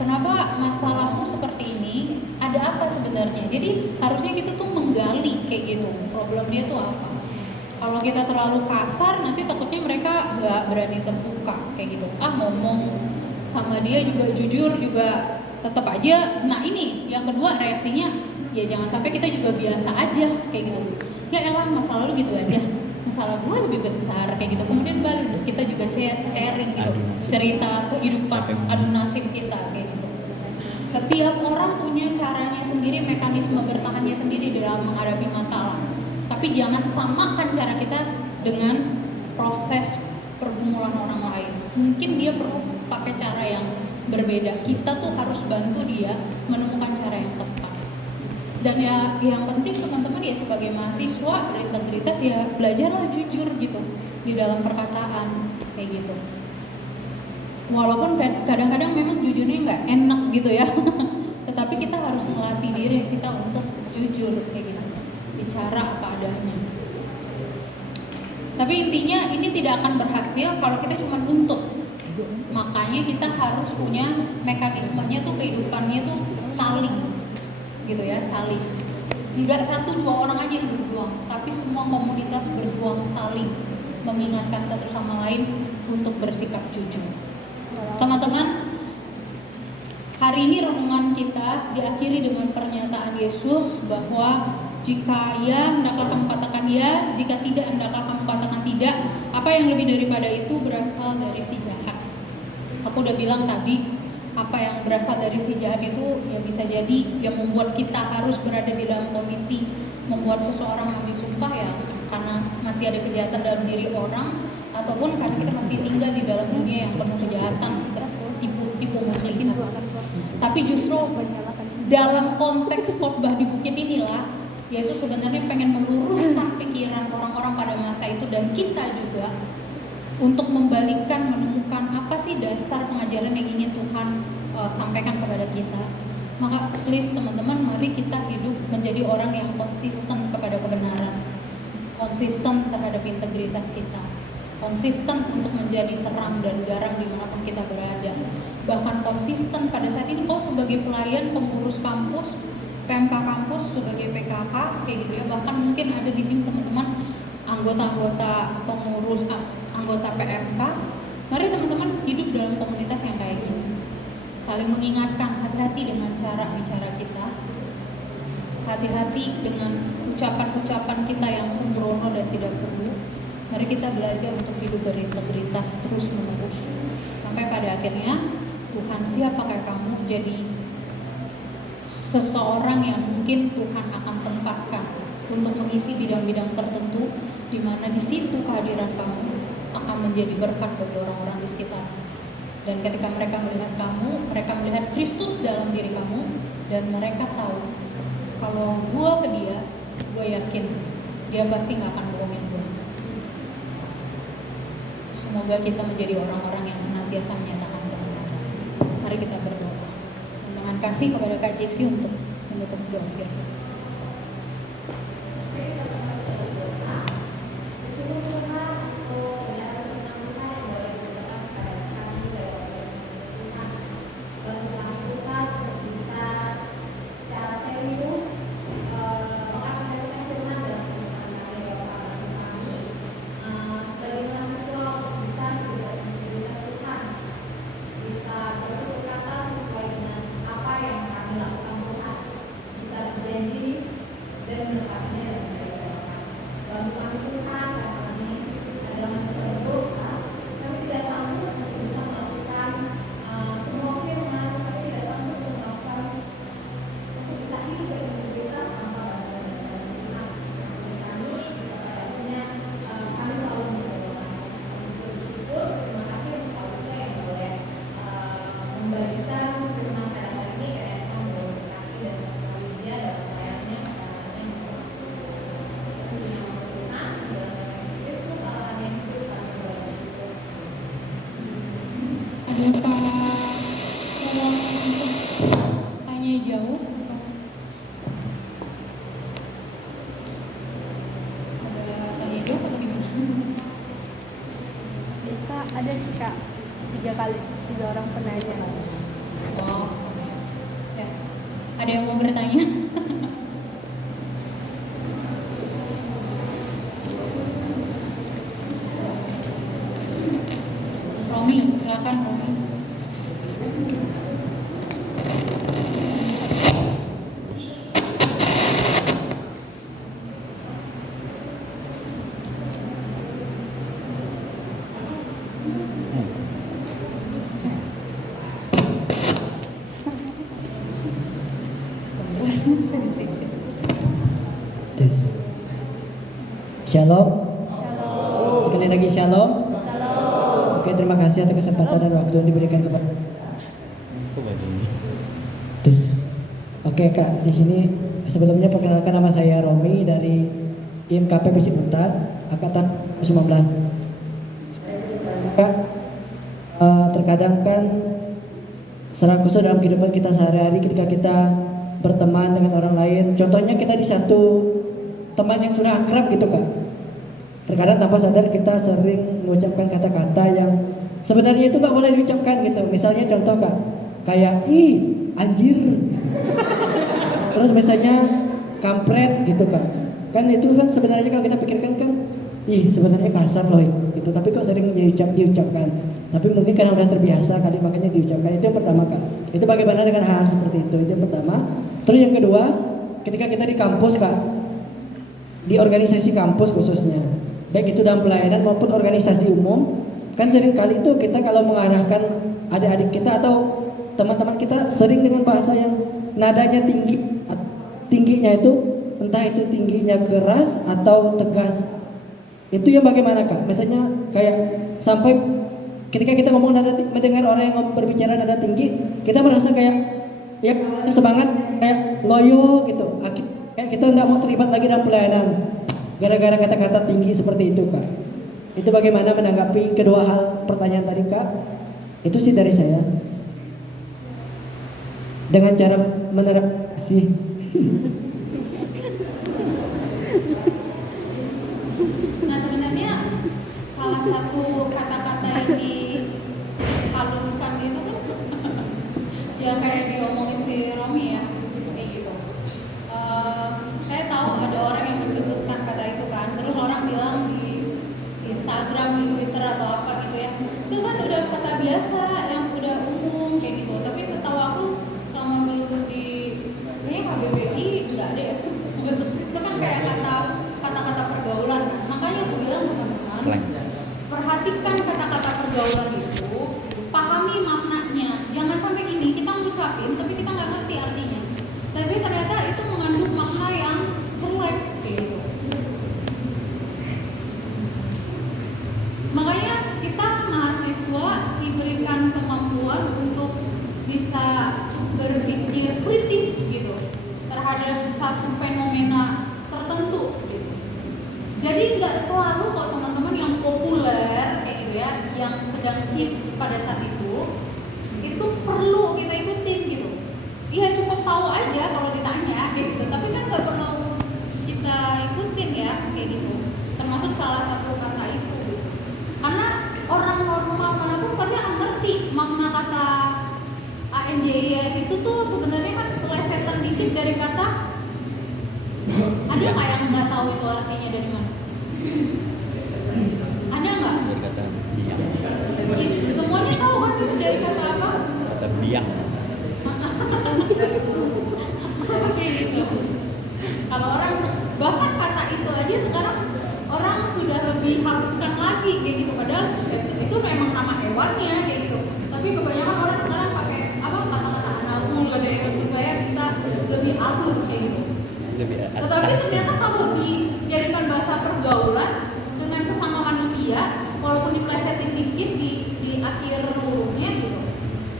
kenapa masalahmu seperti ini, ada apa sebenarnya. Jadi harusnya kita tuh menggali kayak gitu, problemnya tuh apa. Kalau kita terlalu kasar, nanti takutnya mereka gak berani terbuka kayak gitu. Ngomong sama dia juga jujur juga tetap aja. Nah ini yang kedua reaksinya, ya jangan sampai kita juga biasa aja kayak gitu. Ya elah masa lalu gitu aja, masalah gue lebih besar kayak gitu. Kemudian balik kita juga sharing gitu, cerita kehidupan, adu nasib kita kayak gitu. Setiap orang punya caranya sendiri, mekanisme bertahannya sendiri dalam menghadapi masalah. Tapi jangan samakan cara kita dengan proses pergumulan orang lain. Mungkin dia perlu pakai cara yang berbeda. Kita tuh harus bantu dia menemukan cara yang tepat. Dan ya yang penting teman-teman ya sebagai mahasiswa berintegritas ya belajarlah jujur gitu di dalam perkataan kayak gitu. Walaupun kadang-kadang memang jujurnya nggak enak gitu ya, tetapi kita harus melatih diri kita untuk jujur kayak gitu, bicara apa adanya. Tapi intinya ini tidak akan berhasil kalau kita cuma nuntut. Makanya kita harus punya mekanismenya tuh, kehidupannya tuh saling gitu ya, saling. Enggak 1-2 orang aja yang berjuang, tapi semua komunitas berjuang saling mengingatkan satu sama lain untuk bersikap jujur. Teman-teman, hari ini renungan kita diakhiri dengan pernyataan Yesus bahwa jika ya, hendaklah kamu katakan ya, jika tidak, hendaklah kamu katakan tidak. Apa yang lebih daripada itu berasal dari si jahat. Aku udah bilang tadi, apa yang berasal dari si jahat itu ya bisa jadi yang membuat kita harus berada di dalam kondisi membuat seseorang ambil sumpah ya karena masih ada kejahatan dalam diri orang ataupun karena kita masih tinggal di dalam dunia yang penuh kejahatan, tipu muslihat. Tapi justru dalam konteks khotbah di bukit inilah Yesus sebenarnya pengen meluruskan pikiran orang-orang pada masa itu dan kita juga untuk membalikkan, menemukan apa sih dasar pengajaran yang ingin Tuhan sampaikan kepada kita. Maka please teman-teman, mari kita hidup menjadi orang yang konsisten kepada kebenaran, konsisten terhadap integritas kita, konsisten untuk menjadi terang dan garam dimanapun kita berada. Bahkan konsisten pada saat ini kau sebagai pelayan, pengurus kampus, PMK kampus, sebagai PKK, kayak gitu ya. Bahkan mungkin ada di sini teman-teman anggota-anggota pengurus, anggota PMK. Mari teman-teman hidup dalam komunitas yang kayak gini, saling mengingatkan, hati-hati dengan cara bicara kita, hati-hati dengan ucapan-ucapan kita yang sembrono dan tidak perlu. Mari kita belajar untuk hidup berintegritas terus menerus sampai pada akhirnya Tuhan siap pakai kamu jadi seseorang yang mungkin Tuhan akan tempatkan untuk mengisi bidang-bidang tertentu di mana di situ kehadiran kamu akan menjadi berkat bagi orang-orang di sekitar. Dan ketika mereka melihat kamu, mereka melihat Kristus dalam diri kamu dan mereka tahu kalau gua ke dia, gua yakin dia pasti nggak akan bohongin gua. Semoga kita menjadi orang-orang yang senantiasa menyatakan kebenaran. Mari kita berdoa. Mohon kasih kepada Kak Jesi untuk menutup doa kita. Tanya jauh. Ada tanya jauh atau gimana? Bisa ada sih Kak, 3 orang penanya. Wow. Ya. Ada yang mau bertanya? Romi, silakan Romi. Shalom. Sekali lagi shalom. Oke, terima kasih atas kesempatan dan waktu yang diberikan kepada. Oke Kak, di sini sebelumnya perkenalkan nama saya Romi dari IMKP Persib Untar angkatan 19. Kak, terkadang kan secara khusus dalam kehidupan kita sehari-hari ketika kita berteman dengan orang lain, contohnya kita di satu teman yang sudah akrab gitu Kak, terkadang tanpa sadar kita sering mengucapkan kata-kata yang sebenarnya itu gak boleh diucapkan gitu. Misalnya contoh Kak, kayak ih anjir, terus misalnya kampret gitu Kak. Kan itu kan sebenarnya kalau kita pikirkan kan ih sebenarnya kasar loh gitu, tapi kok sering diucapkan. Tapi mungkin karena udah terbiasa kali makanya diucapkan. Itu yang pertama Kak. Itu bagaimana dengan hal seperti itu yang pertama. Terus yang kedua, ketika kita di kampus Kak, di organisasi kampus khususnya, baik itu dalam pelayanan maupun organisasi umum, kan sering kali itu kita kalau mengarahkan adik-adik kita atau teman-teman kita sering dengan bahasa yang nadanya tinggi, tingginya itu entah itu tingginya keras atau tegas. Itu yang bagaimana Kak? Misalnya kayak sampai ketika kita ngomong mendengar orang yang berbicara nada tinggi, kita merasa kayak ya semangat, kayak loyo gitu. Kayak kita tidak mau terlibat lagi dalam pelayanan gara-gara kata-kata tinggi seperti itu Kak. Itu bagaimana menanggapi kedua hal pertanyaan tadi Kak? Itu sih dari saya. Dengan cara menerapkan sih. Nah sebenarnya salah satu kata-kata yang dihaluskan itu kan yang kayak diomongin si Romi ya, kayak gitu. Saya tahu ada orang yang mencetuskan kata itu kan, terus orang bilang di Instagram, di Twitter atau apa gitu ya, itu kan udah kata biasa yang udah umum kayak gitu. Tapi setahu aku selama melulus di KBBI nggak ada ya. Itu kan kayak kata-kata pergaulan kan. Makanya aku bilang teman-teman, perhatikan kata-kata pergaulan itu, pahami maknanya. Jangan sampai gini, kita ngucapin tapi kita nggak ngerti artinya. Tapi ternyata itu mengandung makna yang jelek gitu. Makanya kita mahasiswa diberikan kemampuan untuk bisa berpikir kritis gitu terhadap satu fenomena tertentu gitu. Jadi nggak selalu kok teman-teman yang populer kayak gitu ya, yang sedang hits pada saat itu perlu kita ikutin gitu. Iya cukup tahu aja kalau ditanya kayak gitu, tapi kan nggak perlu kita ikutin ya kayak gitu. Termasuk salah satu kata itu gitu. Karena orang normal manapun pasti akan ngerti makna kata ANJY itu tuh sebenarnya kan plesetan dikit dari kata. Ada nggak yang nggak tahu itu artinya dari mana? Ada nggak? Dari kata biang. Semuanya tahu kan itu dari kata apa? Kata biang. Kalau orang bahkan kata itu aja sekarang orang sudah lebih hapuskan lagi kayak gitu, padahal itu memang nama hewannya kayak gitu. Tapi kebanyakan orang sekarang pakai apa kata-kata anakul katanya supaya bisa lebih halus kayak gitu. Tetapi ternyata kalau dijadikan bahasa pergaulan dengan sesama manusia, walaupun diplesetin dikit di akhir hurufnya gitu.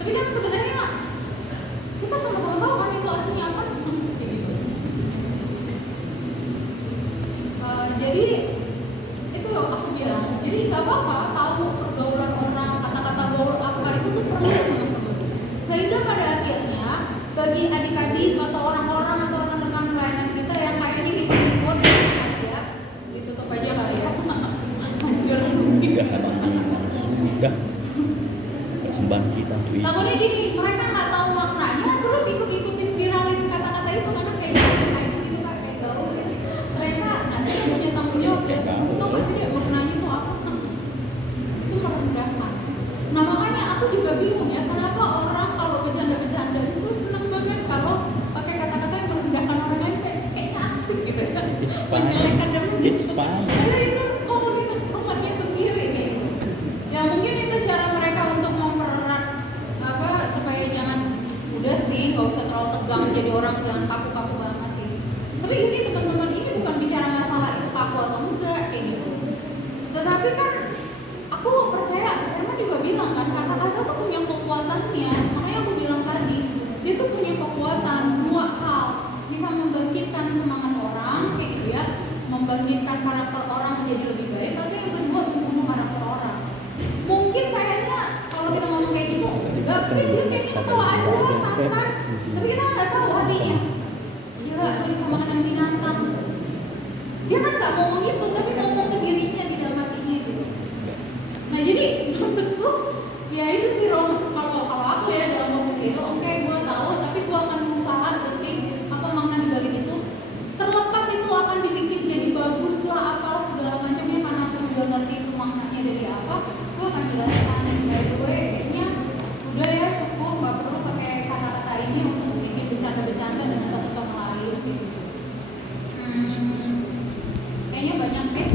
Tapi kan sebenarnya kita sama-sama tahu kan itu artinya apa. Gitu. Jadi itu aku bilang. Jadi nggak apa-apa tahu pergaulan orang, kata-kata gaul apa itu tuh perlu teman-teman. Sehingga pada akhirnya bagi adik-adik atau orang-orang atau rekan-rekan pelayanan kita yang kayaknya hibur-hibur aja, ditutup aja kali ya. Sudah persembahan kita tuh. Takutnya gini, mereka nggak tahu maknanya, terus ikut-ikutin viralin kata-kata itu karena kayak gitu kan kayak gaul. Mereka nanti punya tanggung jawab ya. Tahu nggak sih dia maknanya itu apa? Itu merendahkan. Nah makanya aku juga bingung ya, kenapa orang kalau bercanda-bercanda itu senang banget kalau pakai kata-kata yang merendahkan orang lain kayak asik gitu ya. It's fine. It's fine. Karena itu komunitas umatnya sendiri kayak gitu. Ya mungkin itu cara mereka untuk mempererat apa supaya jangan udah sih nggak usah terlalu tegang jadi orang jangan kaku-kaku banget sih. Tapi ini teman-teman ini bukan bicara masalah itu kaku atau enggak kayak gitu. Tetapi kan aku percaya karena juga bilang kan kata-kata tuh punya kekuatannya. Makanya aku bilang tadi dia tuh punya kekuatan dua hal, bisa membangkitkan semangat orang kayak gitu ya, membangkitkan karakter orang menjadi lebih baik. Tapi yang kedua membunuh karakter orang. Mungkin kayaknya kalau kita ngomong kayak gitu enggak sih dia kayaknya ketawa aja santai, tapi kita nggak tahu hatinya. Gila ini sama dengan binatang. Dia kan nggak ngomong itu tapi ngomong ke dirinya di dalam hatinya gitu. Nah jadi maksudku ya itu sih kalau aku ya dalam ngomong itu oke gue tahu tapi gue akan berusaha ngerti apa makna dibalik itu. Terlepas itu akan dibikin jadi bagus lah apa segala macamnya karena aku juga ngerti itu maknanya dari apa, gue akan jelaskan by the way kayaknya udah ya cukup nggak perlu pakai kata-kata ini untuk bikin bercanda-bercanda dengan satu sama lain gitu. Kayaknya banyak deh.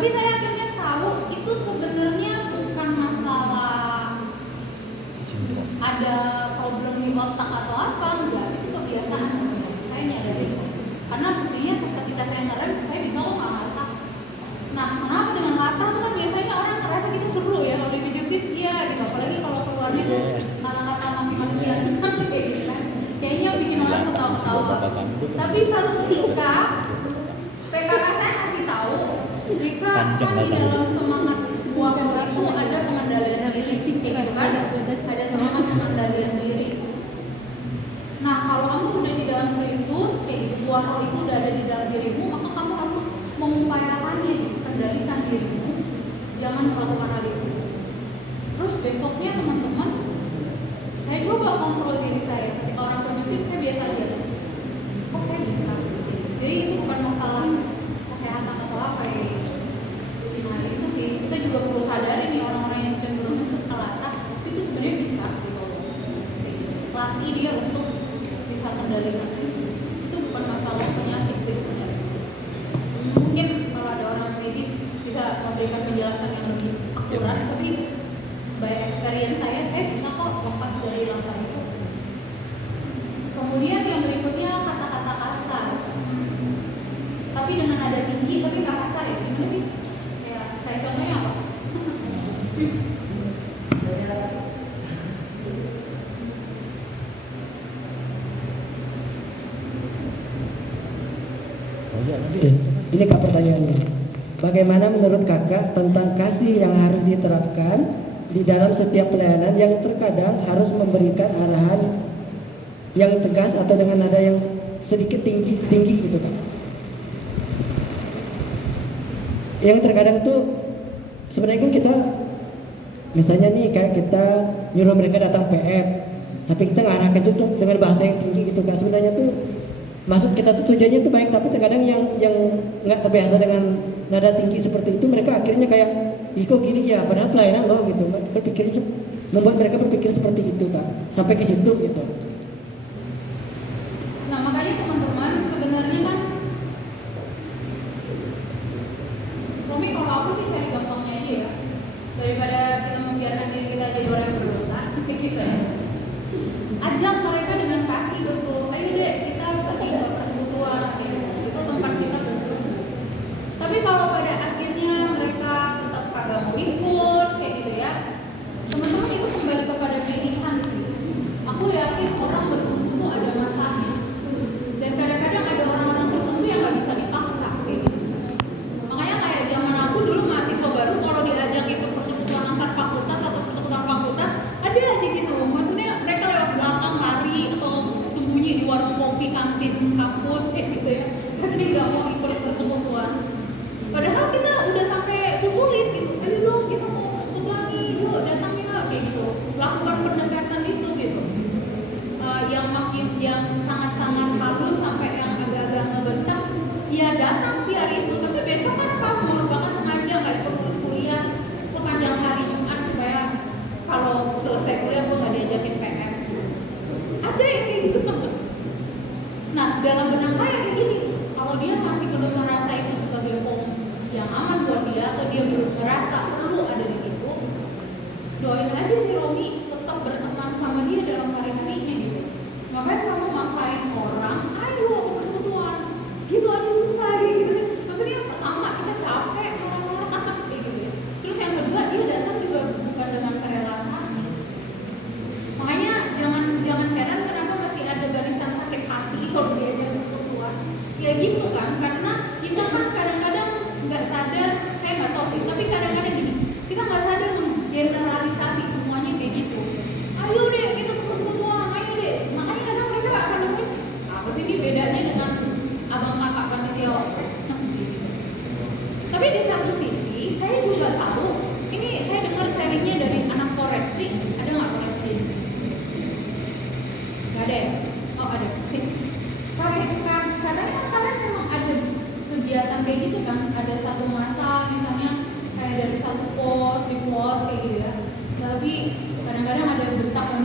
Tapi saya akhirnya tahu itu sebenarnya bukan masalah ada problem di otak atau apa, enggak, itu kebiasaan. Saya nyadari karena buktinya ketika saya ngerem saya bisa kok nggak ngata. Nah, kenapa dengan ngata tuh kan biasanya orang ngerasa gitu seru ya, kalau dipijitin iya gitu, apalagi kalau keluarnya tuh kata-kata maki-makian kayak gitu kan, kayaknya bikin orang ketawa-ketawa. Tapi satu ketika PKK saya kasih tahu jika kan di dalam semangat buah itu ada pengendalian diri kayak gitu kan, ada semangat pengendalian diri. Nah, kalau kamu sudah di dalam Kristus, kayak gitu, buah roh itu udah ada di dalam dirimu, maka kamu harus mengupayakannya, kendalikan dirimu, jangan melakukan hal itu. Terus besoknya teman-teman, saya coba kontrol diri saya. Ketika orang tunjukin, saya biasa aja. Kok saya bisa? Jadi itu bukan masalah kesehatan atau apa ya. Nah itu sih, kita juga perlu sadari nih orang-orang yang cenderung latah itu sebenarnya bisa gitu. Latih dia untuk bisa kendalikan. Itu bukan masalah penyakit sih sebenarnya. Mungkin kalau ada orang medis bisa memberikan penjelasan yang lebih akurat, tapi by experience saya bisa kok lepas dari langkah itu. Kemudian yang berikutnya kata-kata kasar, tapi dengan nada tinggi tapi nggak kasar ya, gimana sih? Ya, saya contohnya apa? Ini Kak pertanyaannya. Bagaimana menurut Kakak tentang kasih yang harus diterapkan di dalam setiap pelayanan yang terkadang harus memberikan arahan yang tegas atau dengan nada yang sedikit tinggi gitu Kak? Yang terkadang tuh sebenarnya kan kita misalnya nih kayak kita nyuruh mereka datang PM, tapi kita ngarahkan itu tuh dengan bahasa yang tinggi gitu Kak. Sebenarnya tuh maksud kita tuh tujuannya tuh baik, tapi terkadang yang nggak terbiasa dengan nada tinggi seperti itu, mereka akhirnya kayak kok gini ya, padahal pelayanan loh gitu. Membuat mereka berpikir seperti itu Kak, sampai ke situ gitu. Nah makanya teman-teman sebenarnya kan Romi, kalau aku sih cari gampangnya aja ya, daripada kita membiarkan diri kita jadi orang yang berdosa gitu ya. Ajak mereka dengan kasih, betul, ayo deh kita pergi ke persekutuan gitu. Itu tempat kita berdoa. Tapi kalau pada akhirnya mereka tetap kagak mau ikut kayak gitu ya, teman-teman itu kembali kepada pilihan sih. Aku yakin orang berkumpul tuh ada masanya, dan kadang-kadang ada orang-orang tertentu yang nggak bisa dipaksa kayak gitu. Makanya kayak zaman aku dulu mahasiswa baru, kalau diajak ikut persekutuan antar fakultas atau persekutuan fakultas, ada aja gitu. Maksudnya mereka lewat belakang lari atau sembunyi di warung kopi kantin kampus kayak gitu ya. Tapi nggak mau ikut persekutuan. Padahal kita udah sampai susulit gitu. Ayo dong kita mau persekutuan nih, yuk datang ya kayak gitu. Lakukan pendekatan itu gitu. Yang sangat-sangat halus sampai yang agak-agak ngebentak. Ya datang sih hari itu, tapi besok kan kabur, bahkan sengaja nggak ikut kuliah sepanjang hari Jumat supaya kalau selesai kuliah gue nggak diajakin PM. Ada yang kayak gitu. Nah dalam benak saya kayak gini, kalau dia masih belum merasa itu sebagai home yang aman buat dia, atau dia belum merasa perlu ada di situ, doain aja si Romi tetap berteman sama dia dalam hari-harinya gitu. Ngapain kamu maksain orang, ayo ke persekutuan, gitu aja susah gitu. Maksudnya yang pertama kita capek marah-marah kayak gitu ya. Terus yang kedua dia datang juga bukan dengan kerelaan hati. Makanya jangan heran kenapa masih ada barisan sakit hati kalau diajak persekutuan. Ya gitu kan, karena kita kan kadang-kadang nggak sadar, saya nggak tahu sih, tapi kadang-kadang gini, kita nggak sadar menggeneralisasi semuanya kayak gitu. Ayo deh kita ke persekutuan, ayo deh. Makanya kadang mereka akan nemuin apa sih ini bedanya dengan abang kakak panitia. Tapi di satu sisi saya juga tahu, ini saya dengar sharingnya dari anak forestry, ada nggak forestry? Nggak ada ya? Oh ada, sih. Kadang-kadang memang ada kegiatan kayak gitu kan, ada satu masa misalnya kayak dari satu pos di pos kayak gitu ya. Tapi kadang-kadang ada bentakan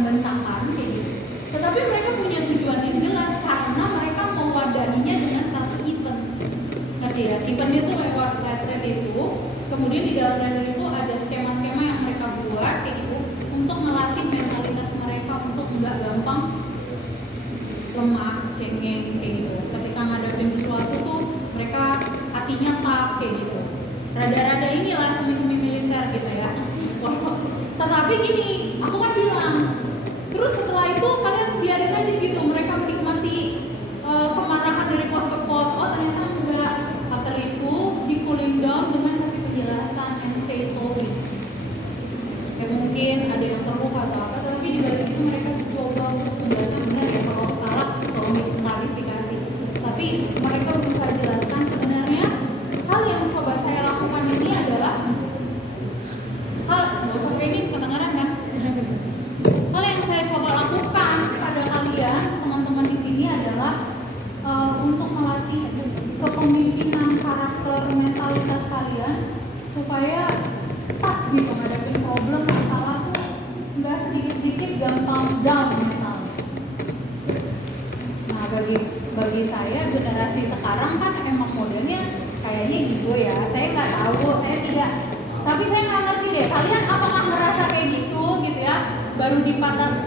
kayak gitu. Tetapi mereka punya tujuan yang jelas karena mereka mewadahinya dengan satu event. Ngerti ya? Eventnya tuh lewat retreat itu di dalam render itu ada skema-skema yang mereka buat kayak gitu untuk melatih mentalitas mereka untuk nggak gampang lemah, cengeng kayak gitu. Ketika ngadepin sesuatu tuh mereka hatinya tough kayak gitu. Rada-rada inilah semi-semi militer gitu ya. Tetapi gini, aku kan bilang, terus setelah itu kalian biarin aja gitu mereka menikmati kemarahan dari pos ke pos. Oh ternyata enggak. After itu di cooling down dengan kasih penjelasan and say sorry. Ya mungkin ada yang terluka atau apa, tapi di balik itu mereka coba untuk menjelaskan benar ya kalau salah, kalau klarifikasi. Tapi mereka berusaha jelaskan sebenarnya hal yang coba saya lakukan ini adalah hal nggak usah kayak gini kedengaran kan? Hal yang saya coba lakukan pada kalian teman-teman di sini adalah untuk melatih kepemimpinan karakter mentalitas kalian supaya pas gitu menghadapi problem masalah tuh nggak sedikit-sedikit gampang down mental. Nah bagi saya generasi sekarang kan emang modelnya kayaknya gitu ya. Saya nggak tahu, saya tidak. Tapi saya nggak ngerti deh. Kalian apakah merasa kayak gitu ya? Baru dipatah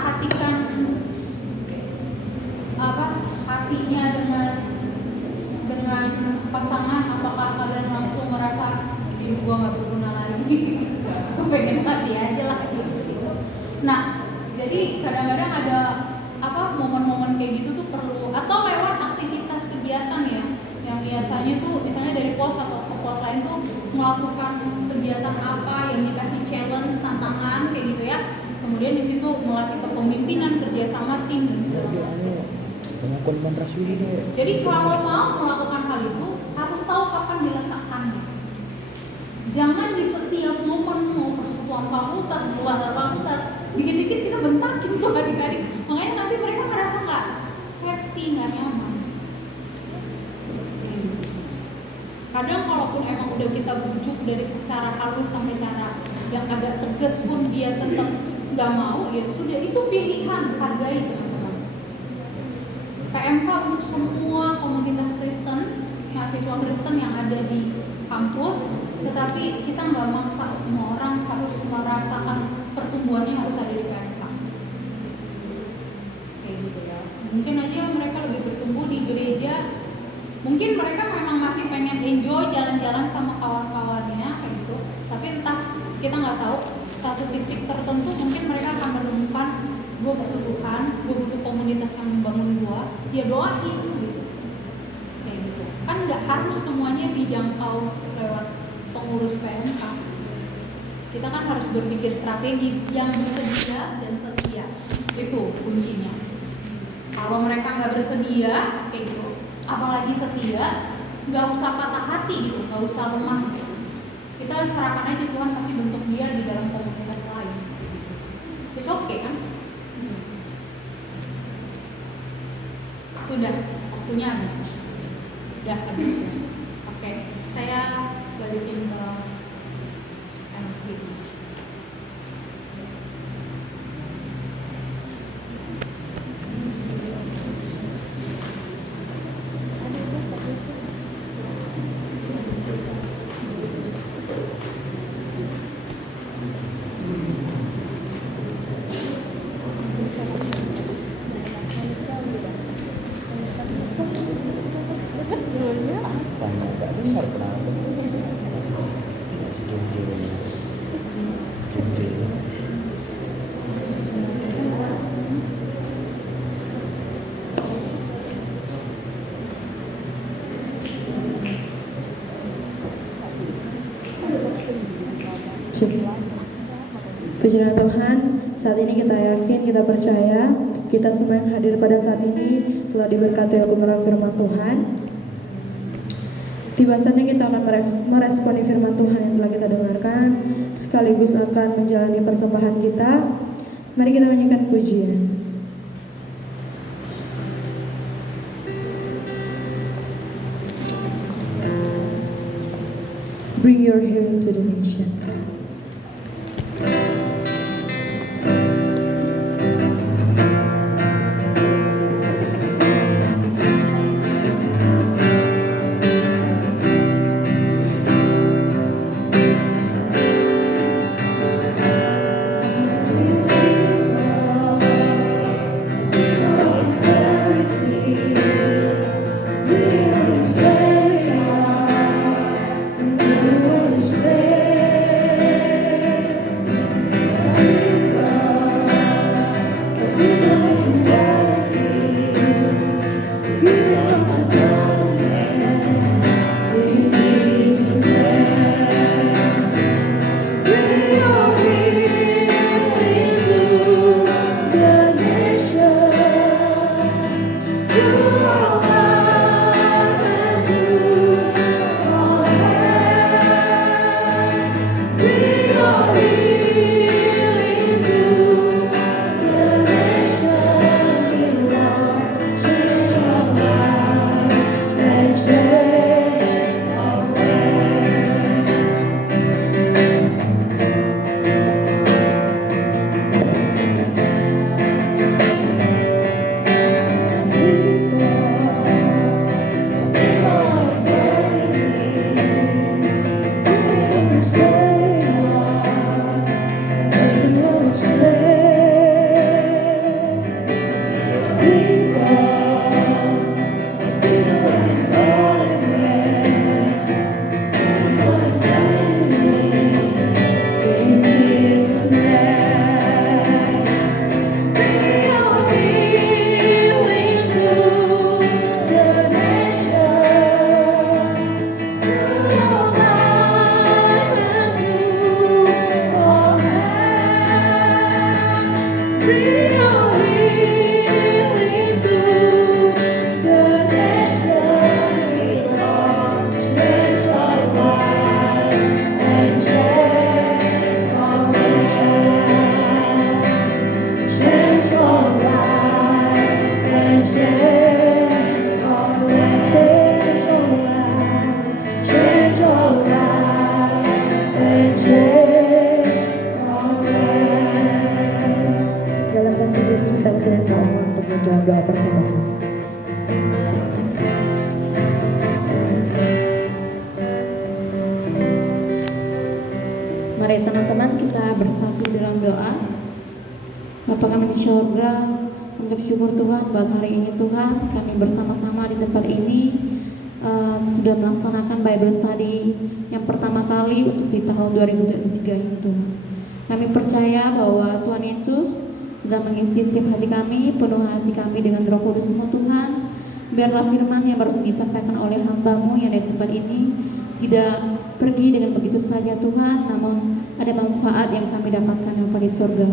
hatikan apa hatinya dengan pasangan, apakah kalian langsung merasa ini gua nggak berguna lagi? Pengen mati aja lah gitu. Nah, jadi kadang-kadang ada momen-momen kayak gitu tuh perlu, atau lewat aktivitas kegiatan ya, yang biasanya tuh misalnya dari pos atau ke pos lain tuh melakukan kegiatan apa yang dikasih challenge, tantangan kayak gitu ya. Kemudian di situ melatih kepemimpinan, kerjasama tim dan sebagainya. Jadi kalau mau melakukan hal itu harus tahu kapan diletakkannya. Jangan di setiap momen mau persekutuan fakultas, keluar fakultas, dikit-dikit kita bentakin tuh adik-adik. Makanya nanti mereka merasa nggak safety, nggak nyaman. Kadang kalaupun emang udah kita bujuk dari cara halus sampai cara yang agak tegas pun dia tetap nggak mau, ya sudah, itu pilihan, hargai teman-teman. PMK untuk semua komunitas Kristen, mahasiswa Kristen yang ada di kampus, tetapi kita nggak maksa semua orang harus merasakan pertumbuhannya harus ada di PMK. Kayak gitu ya. Mungkin aja mereka lebih bertumbuh di gereja. Mungkin mereka memang masih pengen enjoy jalan-jalan sama kawan-kawannya kayak gitu. Tapi entah, kita nggak tahu, satu titik tertentu mungkin mereka akan menemukan gue butuh Tuhan, gue butuh komunitas yang membangun gue, ya doain gitu. Kayak gitu. Kan nggak harus semuanya dijangkau lewat pengurus PMK. Kita kan harus berpikir strategis yang bersedia dan setia. Itu kuncinya. Kalau mereka nggak bersedia, kayak gitu, apalagi setia, nggak usah patah hati gitu, nggak usah lemah. Kita serahkan aja, Tuhan pasti bentuk dia di dalam komunitas lain. Itu oke kan? Sudah, waktunya habis. Sudah habis. Oke, saya balikin ke MC. Tanya nggak dengar kenapa? Puji Tuhan, saat ini kita yakin, kita percaya, kita semua yang hadir pada saat ini telah diberkati oleh kebenaran firman Tuhan. Tiba saatnya kita akan meresponi firman Tuhan yang telah kita dengarkan, sekaligus akan menjalani persembahan kita. Mari kita menyanyikan pujian. Bring your healing to the nation. Dalam kasih Yesus kita kesediaan doa untuk menjawab doa persembahan. Mari teman-teman kita bersatu dalam doa. Bapa kami di surga, kami bersyukur Tuhan buat hari ini Tuhan, kami bersama-sama di tempat ini sudah melaksanakan Bible Study yang pertama kali untuk di tahun 2023 ini Tuhan. Kami percaya bahwa Tuhan Yesus sedang mengisi setiap hati kami, penuh hati kami dengan Roh Kudus-Mu Tuhan. Biarlah firman yang baru disampaikan oleh hamba-Mu yang ada di tempat ini tidak pergi dengan begitu saja Tuhan, namun ada manfaat yang kami dapatkan Bapa di surga.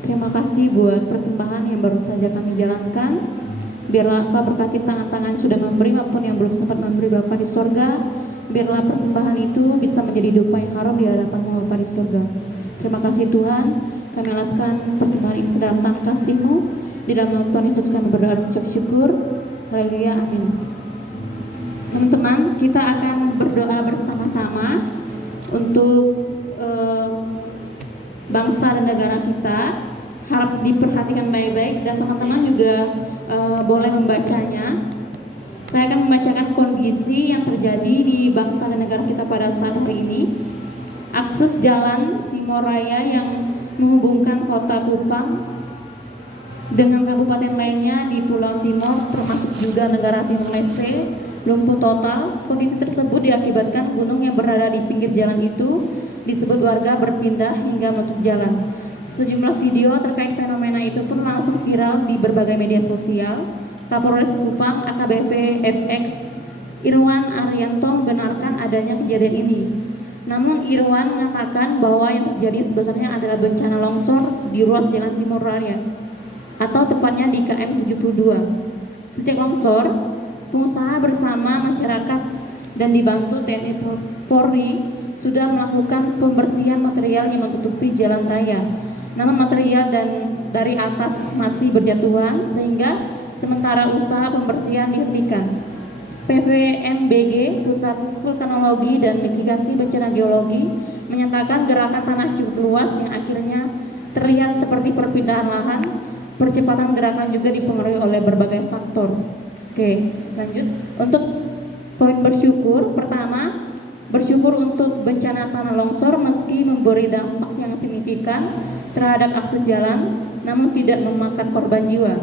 Terima kasih buat persembahan yang baru saja kami jalankan. Biarlah Engkau berkati tangan-tangan yang sudah memberi maupun yang belum sempat memberi Bapa di surga. Biarlah persembahan itu bisa menjadi dupa yang harum di hadapan-Mu Bapa di surga. Terima kasih Tuhan, kami alaskan persembahan ini ke dalam tangan kasih-Mu. Di dalam nama Tuhan Yesus kami berdoa dan mengucap syukur. Haleluya, amin. Teman-teman, kita akan berdoa bersama-sama untuk bangsa dan negara kita. Harap diperhatikan baik-baik dan teman-teman juga boleh membacanya. Saya akan membacakan kondisi yang terjadi di bangsa dan negara kita pada saat hari ini. Akses jalan Timor Raya yang menghubungkan kota Kupang dengan kabupaten lainnya di Pulau Timor, termasuk juga negara Timor Leste, lumpuh total. Kondisi tersebut diakibatkan gunung yang berada di pinggir jalan itu disebut warga berpindah hingga menutup jalan. Sejumlah video terkait fenomena itu pun langsung viral di berbagai media sosial. Kapolres Kupang AKBP FX Irwan Arianto membenarkan adanya kejadian ini. Namun Irwan mengatakan bahwa yang terjadi sebenarnya adalah bencana longsor di ruas jalan Timor Raya atau tepatnya di KM 72. Sejak longsor, pengusaha bersama masyarakat dan dibantu TNI Polri sudah melakukan pembersihan material yang menutupi jalan raya. Namun material dari atas masih berjatuhan sehingga sementara usaha pembersihan dihentikan. PVMBG Pusat Vulkanologi dan Mitigasi Bencana Geologi menyatakan gerakan tanah cukup luas yang akhirnya terlihat seperti perpindahan lahan. Percepatan gerakan juga dipengaruhi oleh berbagai faktor. Oke, lanjut. Untuk poin bersyukur, pertama, bersyukur untuk bencana tanah longsor meski memberi dampak yang signifikan terhadap akses jalan, namun tidak memakan korban jiwa.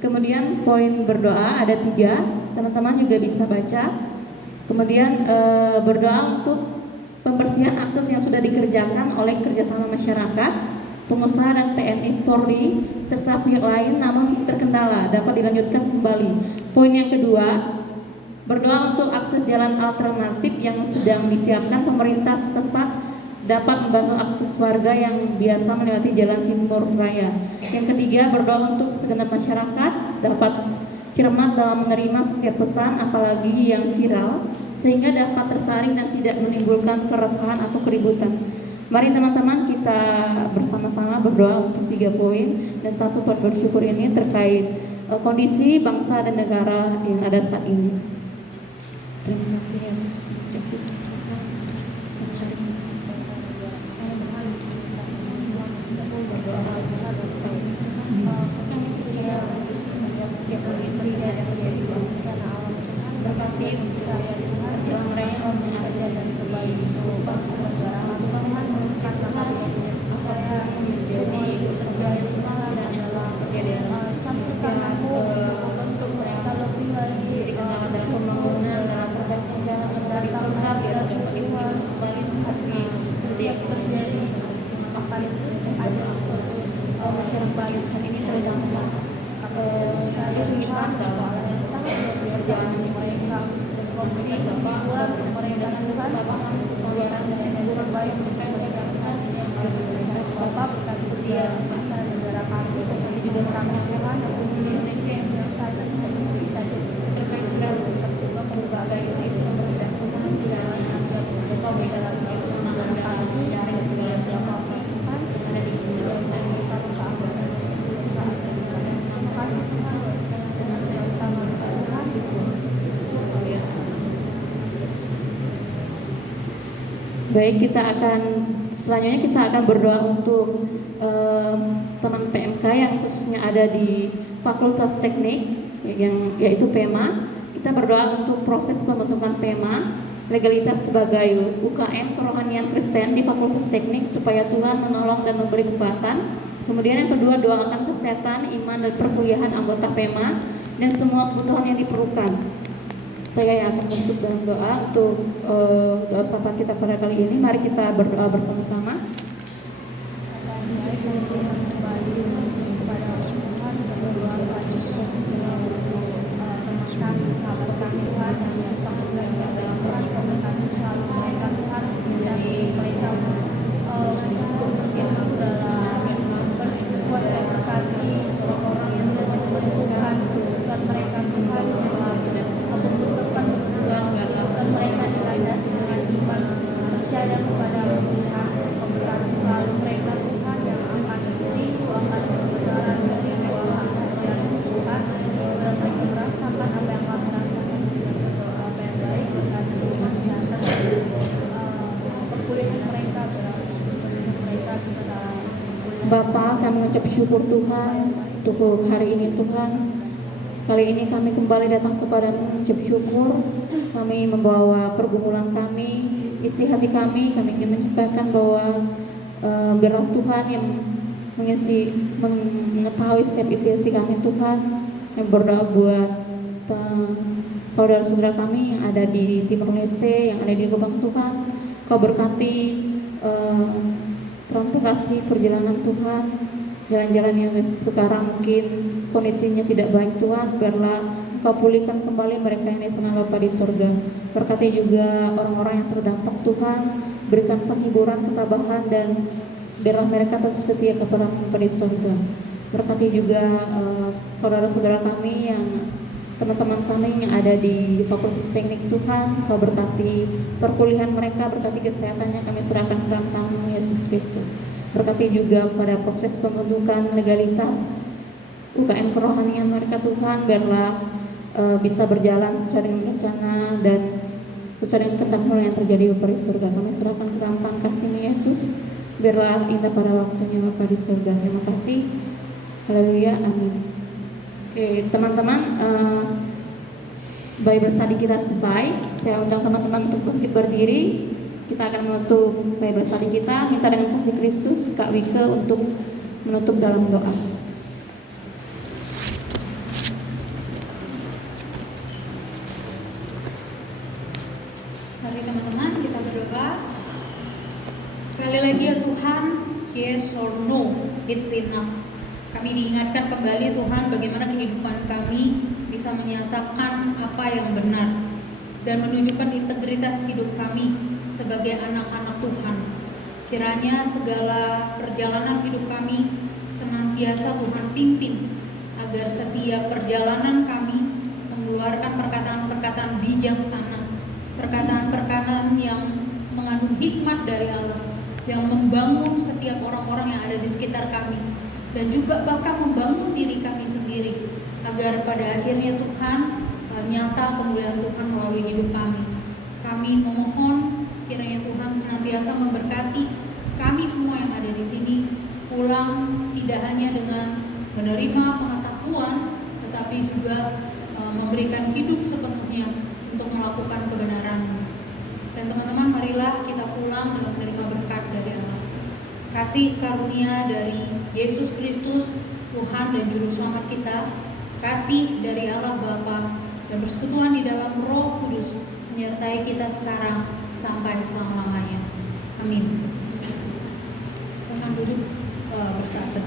Kemudian poin berdoa ada 3, teman-teman juga bisa baca. Kemudian berdoa untuk pembersihan akses yang sudah dikerjakan oleh kerjasama masyarakat, pengusaha dan TNI Polri serta pihak lain namun terkendala dapat dilanjutkan kembali. Poin yang kedua, berdoa untuk akses jalan alternatif yang sedang disiapkan pemerintah setempat dapat membantu akses warga yang biasa melewati jalan Timor Raya. Yang ketiga, berdoa untuk segenap masyarakat dapat cermat dalam menerima setiap pesan apalagi yang viral sehingga dapat tersaring dan tidak menimbulkan keresahan atau keributan. Mari teman-teman kita bersama-sama berdoa untuk 3 poin dan 1 poin bersyukur ini terkait kondisi bangsa dan negara yang ada saat ini. Terima kasih Yesus. Berkati untuk jalan raya yang mengajar dan kembali di seluruh bangsa negara Baik, selanjutnya kita akan berdoa untuk teman PMK yang khususnya ada di Fakultas Teknik yaitu PEMA. Kita berdoa untuk proses pembentukan PEMA, legalitas sebagai UKM kerohanian Kristen di Fakultas Teknik supaya Tuhan menolong dan memberi kekuatan. Kemudian yang kedua, doakan kesehatan, iman dan perkuliahan anggota PEMA dan semua kebutuhan yang diperlukan. Saya yang akan menutup dalam doa untuk doa sapaan kita pada kali ini. Mari kita berdoa bersama-sama. Bapa, kami mengucap syukur Tuhan untuk hari ini Tuhan. Kali ini kami kembali datang kepadamu mengucap syukur. Kami membawa pergumulan kami, isi hati kami ingin menyampaikan bahwa biarlah Tuhan yang mengetahui setiap isi hati kami Tuhan. Yang berdoa buat saudara-saudara kami yang ada di Timur Leste, yang ada di Gebang Tuhan. Kau berkati transportasi perjalanan Tuhan, jalan-jalan yang sekarang mungkin kondisinya tidak baik Tuhan, biarlah Engkau pulihkan kembali mereka yang di sana Bapa di surga. Berkati juga orang-orang yang terdampak Tuhan, berikan penghiburan, ketabahan, dan biarlah mereka tetap setia kepada Bapa di surga. Berkati juga saudara-saudara kami yang teman-teman kami yang ada di Fakultas Teknik Tuhan, Kau berkati perkuliahan mereka, berkati kesehatannya, kami serahkan ke dalam tangan Yesus Kristus. Berkati juga pada proses pembentukan legalitas UKM kerohanian mereka Tuhan, biarlah bisa berjalan sesuai dengan rencana dan sesuai dengan kehendak yang terjadi Bapa di surga. Kami serahkan ke dalam tangan kasih-Mu Yesus, biarlah indah pada waktunya Bapa di surga. Terima kasih. Haleluya, amin. Oke, teman-teman, Bible study kita selesai. Saya undang teman-teman untuk bangkit berdiri. Kita akan menutup Bible study kita. Minta dengan kasih Kristus, Kak Wike untuk menutup dalam doa. Mari teman-teman kita berdoa. Sekali lagi ya Tuhan, yes or no, it's enough. Kami diingatkan kembali Tuhan bagaimana kehidupan kami bisa menyatakan apa yang benar dan menunjukkan integritas hidup kami sebagai anak-anak Tuhan. Kiranya segala perjalanan hidup kami senantiasa Tuhan pimpin agar setiap perjalanan kami mengeluarkan perkataan-perkataan bijaksana, perkataan-perkataan yang mengandung hikmat dari Allah, yang membangun setiap orang-orang yang ada di sekitar kami, dan juga bahkan membangun diri kami sendiri agar pada akhirnya Tuhan nyata kemuliaan Tuhan melalui hidup kami. Kami memohon kiranya Tuhan senantiasa memberkati kami semua yang ada di sini, pulang tidak hanya dengan menerima pengetahuan tetapi juga memberikan hidup sepenuhnya untuk melakukan kebenaran. Dan teman-teman, marilah kita pulang dengan menerima berkat dari Allah. Kasih karunia dari Yesus Kristus, Tuhan dan Juru Selamat kita, kasih dari Allah Bapa dan persekutuan di dalam Roh Kudus menyertai kita sekarang sampai selama-lamanya. Amin. Silakan duduk bersatu.